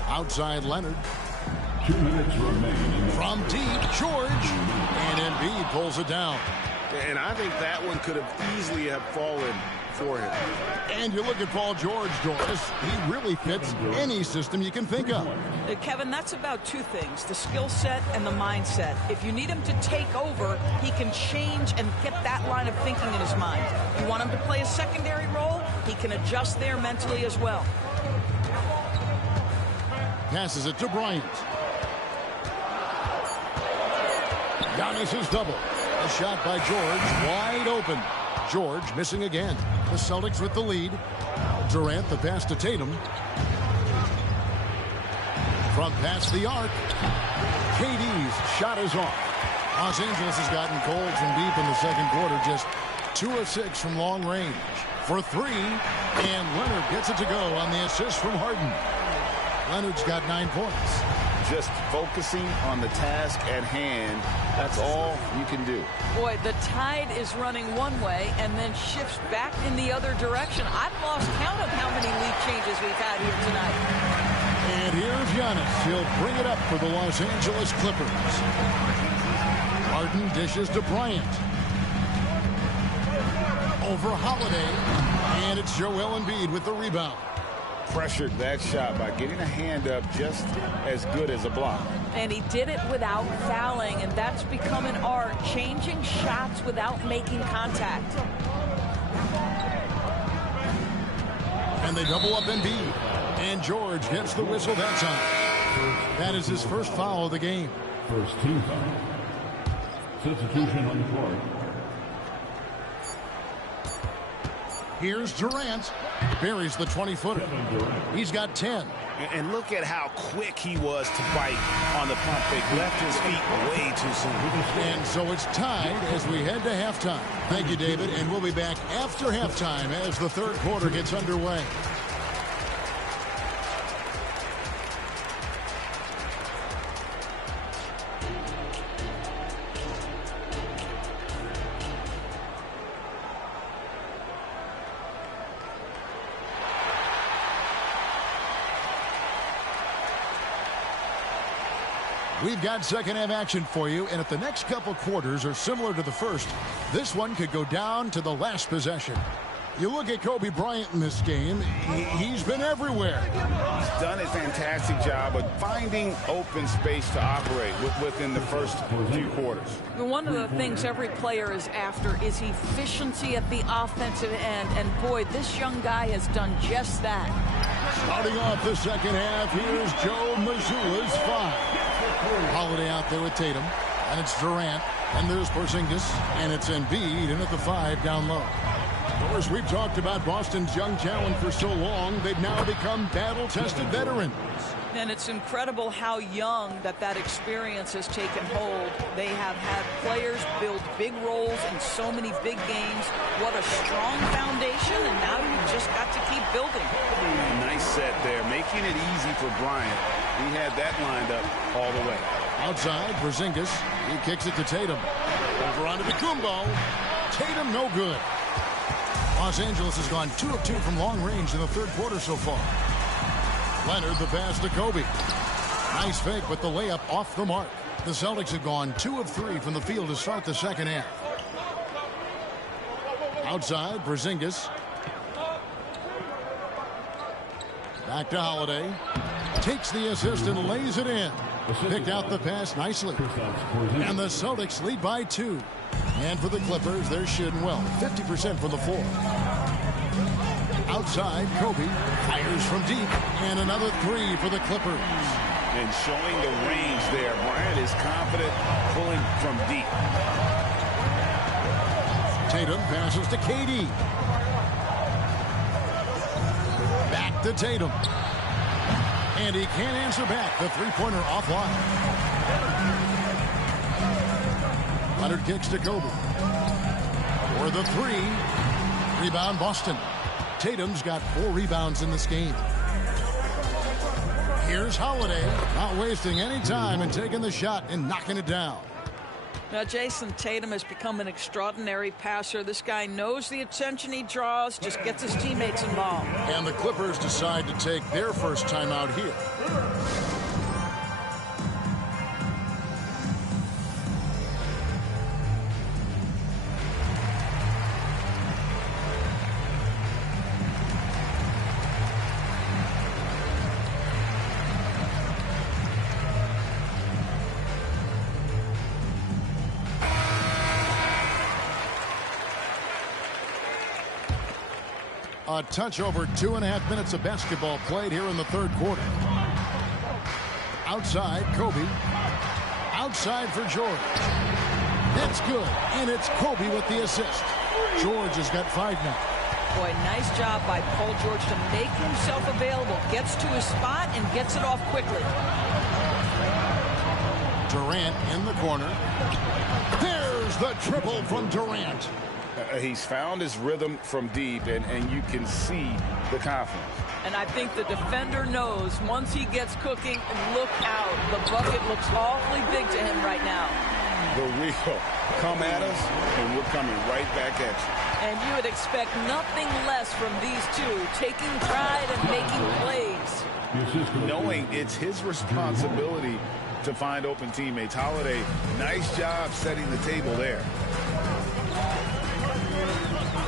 Outside Leonard. 2 minutes remaining. From deep, George. And Embiid pulls it down. And I think that one could have easily have fallen for him. And you look at Paul George, Doris. He really fits any system you can think of. Kevin, that's about 2 things, the skill set and the mindset. If you need him to take over, he can change and get that line of thinking in his mind. You want him to play a secondary role, he can adjust there mentally as well. Passes it to Bryant. Giannis is double. A shot by George, wide open. George missing again. The Celtics with the lead. Durant the pass to Tatum. From past the arc. KD's shot is off. Los Angeles has gotten cold from deep in the second quarter. Just 2 of 6 from long range. For 3. And Leonard gets it to go on the assist from Harden. Leonard's got 9 points. Just focusing on the task at hand. That's all you can do. Boy, the tide is running one way and then shifts back in the other direction. I've lost count of how many lead changes we've had here tonight. And here's Giannis. He'll bring it up for the Los Angeles Clippers. Harden dishes to Bryant. Over Holiday. And it's Joel Embiid with the rebound. Pressured that shot by getting a hand up just as good as a block. And he did it without fouling, and that's become an art, changing shots without making contact. And they double up Embiid. And George gets the whistle that time. That is his first foul of the game. First team foul. Substitution on the court. Here's Durant. Buries the 20-footer. He's got 10. And look at how quick he was to bite on the pump fake. Left his feet way too soon. And so it's tied as we head to halftime. Thank you, David. And we'll be back after halftime as the third quarter gets underway. We've got second half action for you, and if the next couple quarters are similar to the first, this one could go down to the last possession. You look at Kobe Bryant in this game, he's been everywhere. He's done a fantastic job of finding open space to operate within the first few quarters. One of the things every player is after is efficiency at the offensive end, and boy, this young guy has done just that. Starting off the second half, here's Joe Mazzulla's 5. Holiday out there with Tatum, and it's Durant, and there's Porzingis, and it's Embiid in at the 5 down low. Of course, we've talked about Boston's young talent for so long, they've now become battle-tested veterans. And it's incredible how young that experience has taken hold. They have had players build big roles in so many big games. What a strong foundation, and now you've just got to keep building. Nice set there, making it easy for Bryant. He had that lined up all the way. Outside, Porzingis. He kicks it to Tatum. Over onto Kumbo. Tatum no good. Los Angeles has gone 2 of 2 from long range in the third quarter so far. Leonard the pass to Kobe. Nice fake, but the layup off the mark. The Celtics have gone 2 of 3 from the field to start the second half. Outside, Porzingis. Back to Holiday. Takes the assist and lays it in. Picked out the pass nicely. And the Celtics lead by 2. And for the Clippers, they're shooting well. 50% from the floor. Outside, Kobe fires from deep. And another 3 for the Clippers. And showing the range there. Bryant is confident pulling from deep. Tatum passes to KD. Back to Tatum. And he can't answer back. The three-pointer offline. Leonard kicks to Kobe. For the 3. Rebound Boston. Tatum's got 4 rebounds in this game. Here's Holiday. Not wasting any time and taking the shot and knocking it down. Now, Jason Tatum has become an extraordinary passer. This guy knows the attention he draws, just gets his teammates involved. And the Clippers decide to take their first time out here. A touch over 2.5 minutes of basketball played here in the third quarter. Outside, Kobe. Outside for George. That's good. And it's Kobe with the assist. George has got 5 now. Boy, nice job by Paul George to make himself available. Gets to his spot and gets it off quickly. Durant in the corner. There's the triple from Durant. He's found his rhythm from deep, and you can see the confidence. And I think the defender knows once he gets cooking, look out. The bucket looks awfully big to him right now. The real come at us, and we're coming right back at you. And you would expect nothing less from these two, taking pride and making plays. Knowing it's his responsibility to find open teammates. Holiday, nice job setting the table there.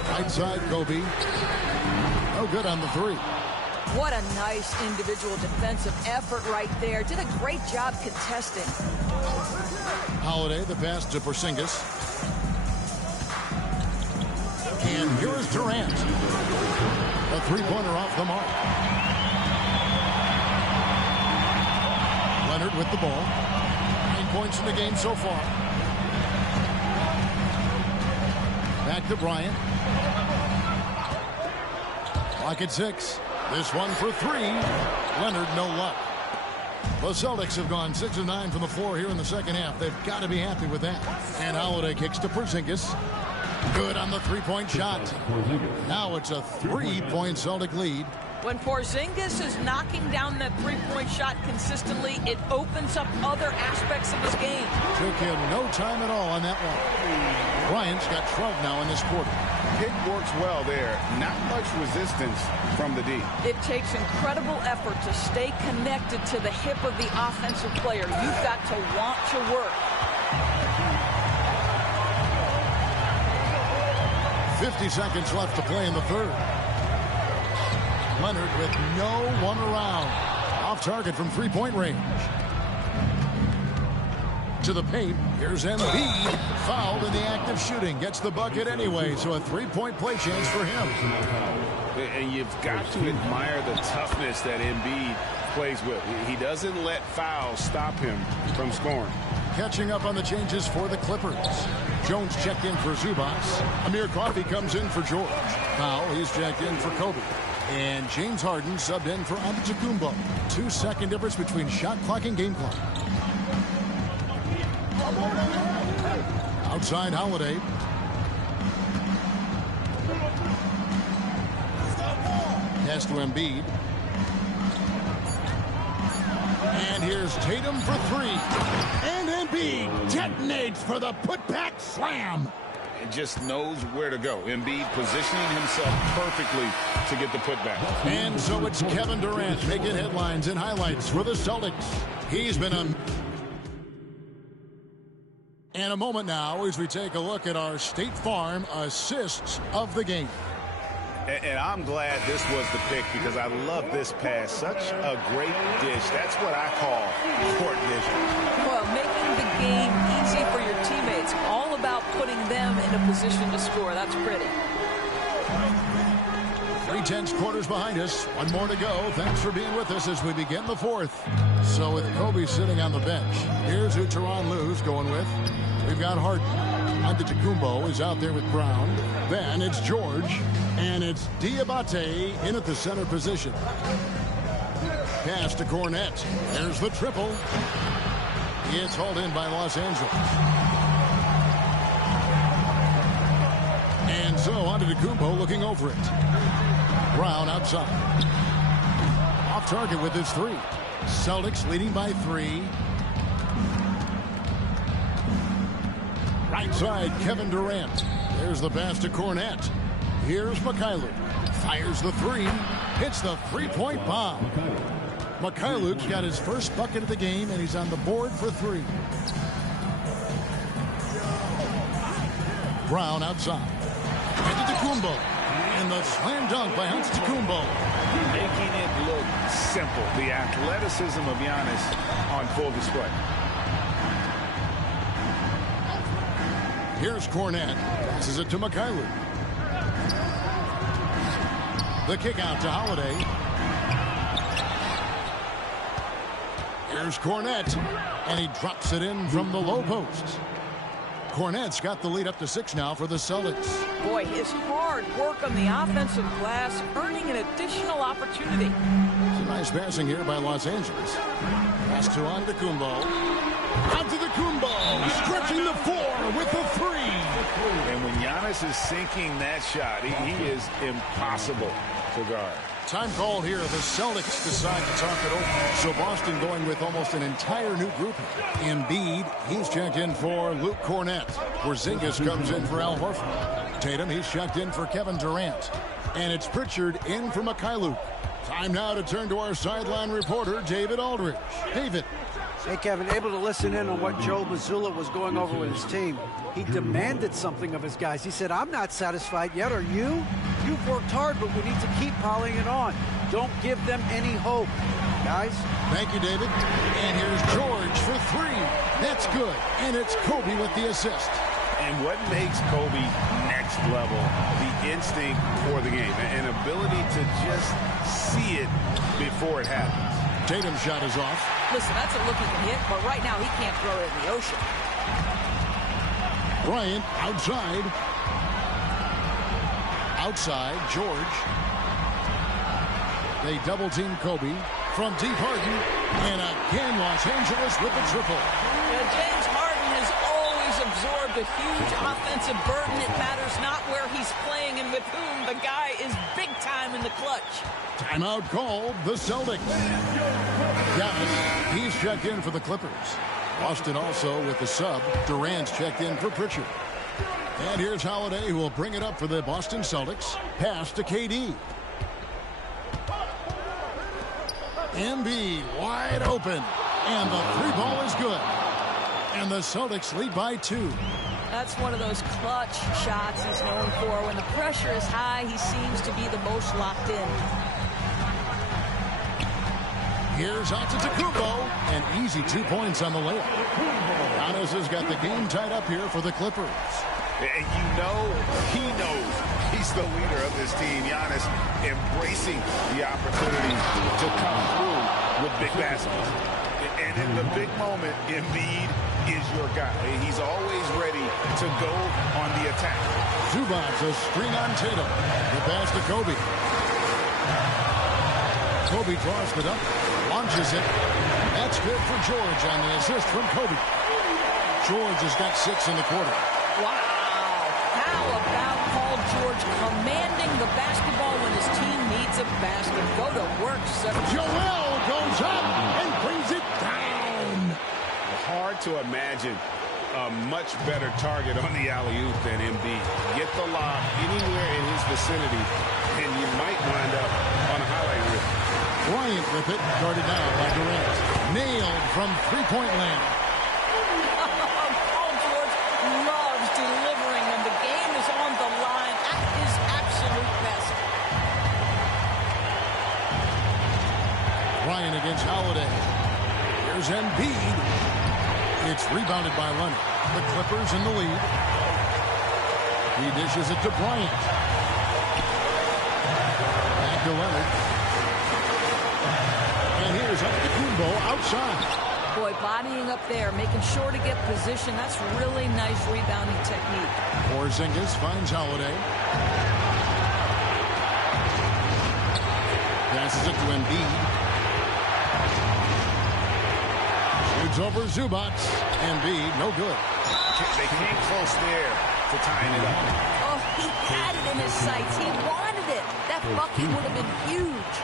Right side, Kobe. No good on the 3. What a nice individual defensive effort right there. Did a great job contesting. Holiday, the pass to Porzingis. And here is Durant. A three-pointer off the mark. Leonard with the ball. 9 points in the game so far. Back to Bryant. Clock at 6. This one for 3. Leonard, no luck. The Celtics have gone 6 of 9 from the floor here in the second half. They've got to be happy with that. And Holiday kicks to Porzingis. Good on the three-point shot. Now it's a 3-point Celtic lead. When Porzingis is knocking down that three-point shot consistently, it opens up other aspects of his game. Took him no time at all on that one. Bryant's got 12 now in this quarter. pick works well there. Not much resistance from the D. It takes incredible effort to stay connected to the hip of the offensive player. You've got to want to work. 50 seconds left to play in the third. Leonard with no one around. Off target from three-point range. To the paint. Here's Embiid. Fouled in the act of shooting. Gets the bucket anyway, so a three-point play chance for him. And you've got to admire the toughness that Embiid plays with. He doesn't let fouls stop him from scoring. Catching up on the changes for the Clippers. Jones checked in for Zubas. Amir Coffey comes in for George. Powell, he's checked in for Kobe. And James Harden subbed in for Antetokounmpo. 2-second difference between shot clock and game clock. Outside Holiday. Pass to Embiid. And here's Tatum for three. And Embiid detonates for the putback slam. It just knows where to go. Embiid positioning himself perfectly to get the putback. And so it's Kevin Durant making headlines and highlights for the Celtics. He's been a... And a moment now as we take a look at our State Farm assists of the game. And I'm glad this was the pick because I love this pass. Such a great dish. That's what I call court vision. Well, making the game easy for your teammates. All about putting them in a position to score. That's pretty. 3/10 quarters behind us. One more to go. Thanks for being with us as we begin the fourth. So with Kobe sitting on the bench, here's who Tyronn Lue's going with. We've got Harden. Antetokounmpo is out there with Brown. Then it's George. And it's Diabate in at the center position. Pass to Cornette. There's the triple. It's hauled in by Los Angeles. And so Antetokounmpo looking over it. Brown outside. Off target with his three. Celtics leading by 3. Right side, Kevin Durant. There's the pass to Cornette. Here's Mikhailuk. Fires the three. Hits the three-point bomb. Mikhailuk's got his first bucket of the game, and he's on the board for 3. Brown outside. Antetokounmpo. And the slam dunk by Antetokounmpo. Making it look simple. The athleticism of Giannis on full display. Here's Cornette. Passes it to Mikhailuk. The kick out to Holiday. Here's Cornette. And he drops it in from the low post. Cornette's got the lead up to 6 now for the Celtics. Boy, his hard work on the offensive glass earning an additional opportunity. Some nice passing here by Los Angeles. Pass to Antetokounmpo. Antetokounmpo stretching the floor with the 3. And when Giannis is sinking that shot, he is impossible to guard. Time called here. The Celtics decide to talk it over. So Boston going with almost an entire new group. Embiid, he's checked in for Luke Cornette. Porzingis comes in for Al Horford. Tatum, he's checked in for Kevin Durant. And it's Pritchard in for Mikhailuk. Time now to turn to our sideline reporter, David Aldridge. David. Hey, Kevin, able to listen in on what Joe Mazzulla was going over with his team. He demanded something of his guys. He said, I'm not satisfied yet. Are you? You've worked hard, but we need to keep piling it on. Don't give them any hope. Guys? Thank you, David. And here's George for 3. That's good. And it's Kobe with the assist. And what makes Kobe next level? The instinct for the game. An ability to just see it before it happens. Tatum's shot is off. Listen, that's a look he can hit, but right now he can't throw it in the ocean. Bryant outside. Outside, George. They double team Kobe from deep Harden. And again, Los Angeles with the triple. James Harden has always absorbed a huge offensive burden. It matters not where he's playing and with whom. The guy is big time in the clutch. Timeout called the Celtics. Giannis, he's checked in for the Clippers. Boston also with the sub. Durant's checked in for Pritchard. And here's Holiday, who will bring it up for the Boston Celtics. Pass to KD. Embiid wide open. And the three ball is good. And the Celtics lead by 2. That's one of those clutch shots he's known for. When the pressure is high, he seems to be the most locked in. Here's Antetokounmpo. An easy 2 points on the layup. Giannis has got the game tied up here for the Clippers. And you know, he knows he's the leader of this team. Giannis embracing the opportunity to come through with big baskets. And in the big moment, Embiid is your guy. He's always ready to go on the attack. Zubac, a screen on Tatum. The pass to Kobe. Kobe draws it up, launches it. That's good for George on the assist from Kobe. George has got 6 in the quarter. Wow. How about Paul George commanding the basketball when his team needs a basket? Go to work, sir. Joel goes up and brings it down. Hard to imagine a much better target on the alley-oop than Embiid. Get the lob anywhere in his vicinity, and you might wind up on a highlight reel. Bryant with it, guarded down by Durant. Nailed from three-point land. Paul George loves delivering when the game is on the line at his absolute best. Bryant against Holiday. Here's Embiid. It's rebounded by Leonard. The Clippers in the lead. He dishes it to Bryant. Back to Leonard. And here's Antetokounmpo outside. Boy, bodying up there, making sure to get position. That's really nice rebounding technique. Porzingis finds Holiday. Passes it to Embiid. Shoots over Zubac. Embiid, no good. They came close there to tying it up. Oh, he had it in his sights. He wanted it. That bucket would have been huge.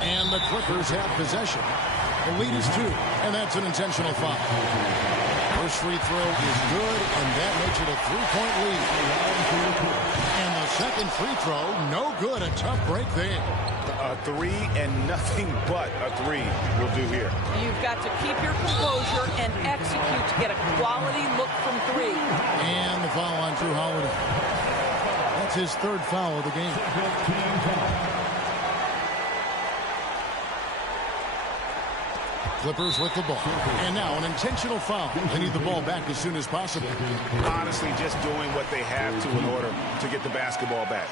And the Clippers have possession. The lead is 2, and that's an intentional foul. First free throw is good, and that makes it a 3-point lead. And the second free throw, no good. A tough break there. A 3 and nothing but a 3 will do here. You've got to keep your composure and execute to get a quality look from 3. And the foul on Drew Holiday. That's his 3rd foul of the game. Clippers with the ball. And now an intentional foul. They need the ball back as soon as possible. Honestly, just doing what they have to in order to get the basketball back.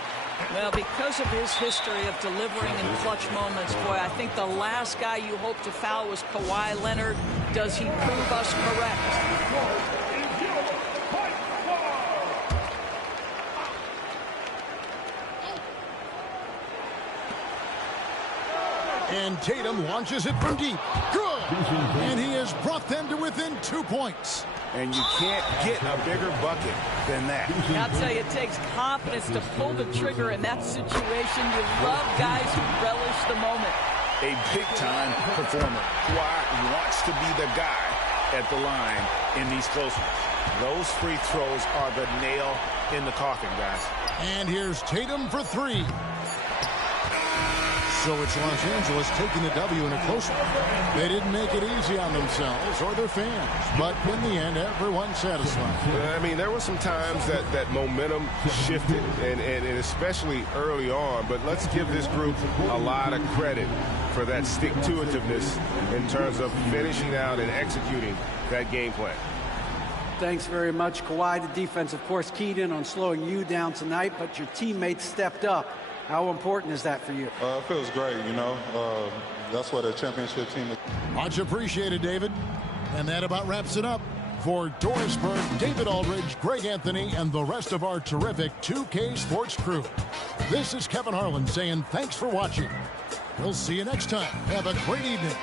Well, because of his history of delivering in clutch moments, boy, I think the last guy you hope to foul was Kawhi Leonard. Does he prove us correct? And Tatum launches it from deep. Good! And he has brought them to within 2 points. And you can't get a bigger bucket than that. I'll tell you, it takes confidence to pull the trigger in that situation. You love guys who relish the moment. A big-time performer. Kawhi wants to be the guy at the line in these close ones. Those free throws are the nail in the coffin, guys. And here's Tatum for 3. So it's Los Angeles taking the W in a close one. They didn't make it easy on themselves or their fans, but in the end, everyone's satisfied. I mean, there were some times that momentum shifted, and especially early on, but let's give this group a lot of credit for that stick-to-itiveness in terms of finishing out and executing that game plan. Thanks very much, Kawhi. The defense, of course, keyed in on slowing you down tonight, but your teammates stepped up. How important is that for you? It feels great, you know. That's what a championship team is. Much appreciated, David. And that about wraps it up. For Doris Burke, David Aldridge, Greg Anthony, and the rest of our terrific 2K Sports crew. This is Kevin Harlan saying thanks for watching. We'll see you next time. Have a great evening.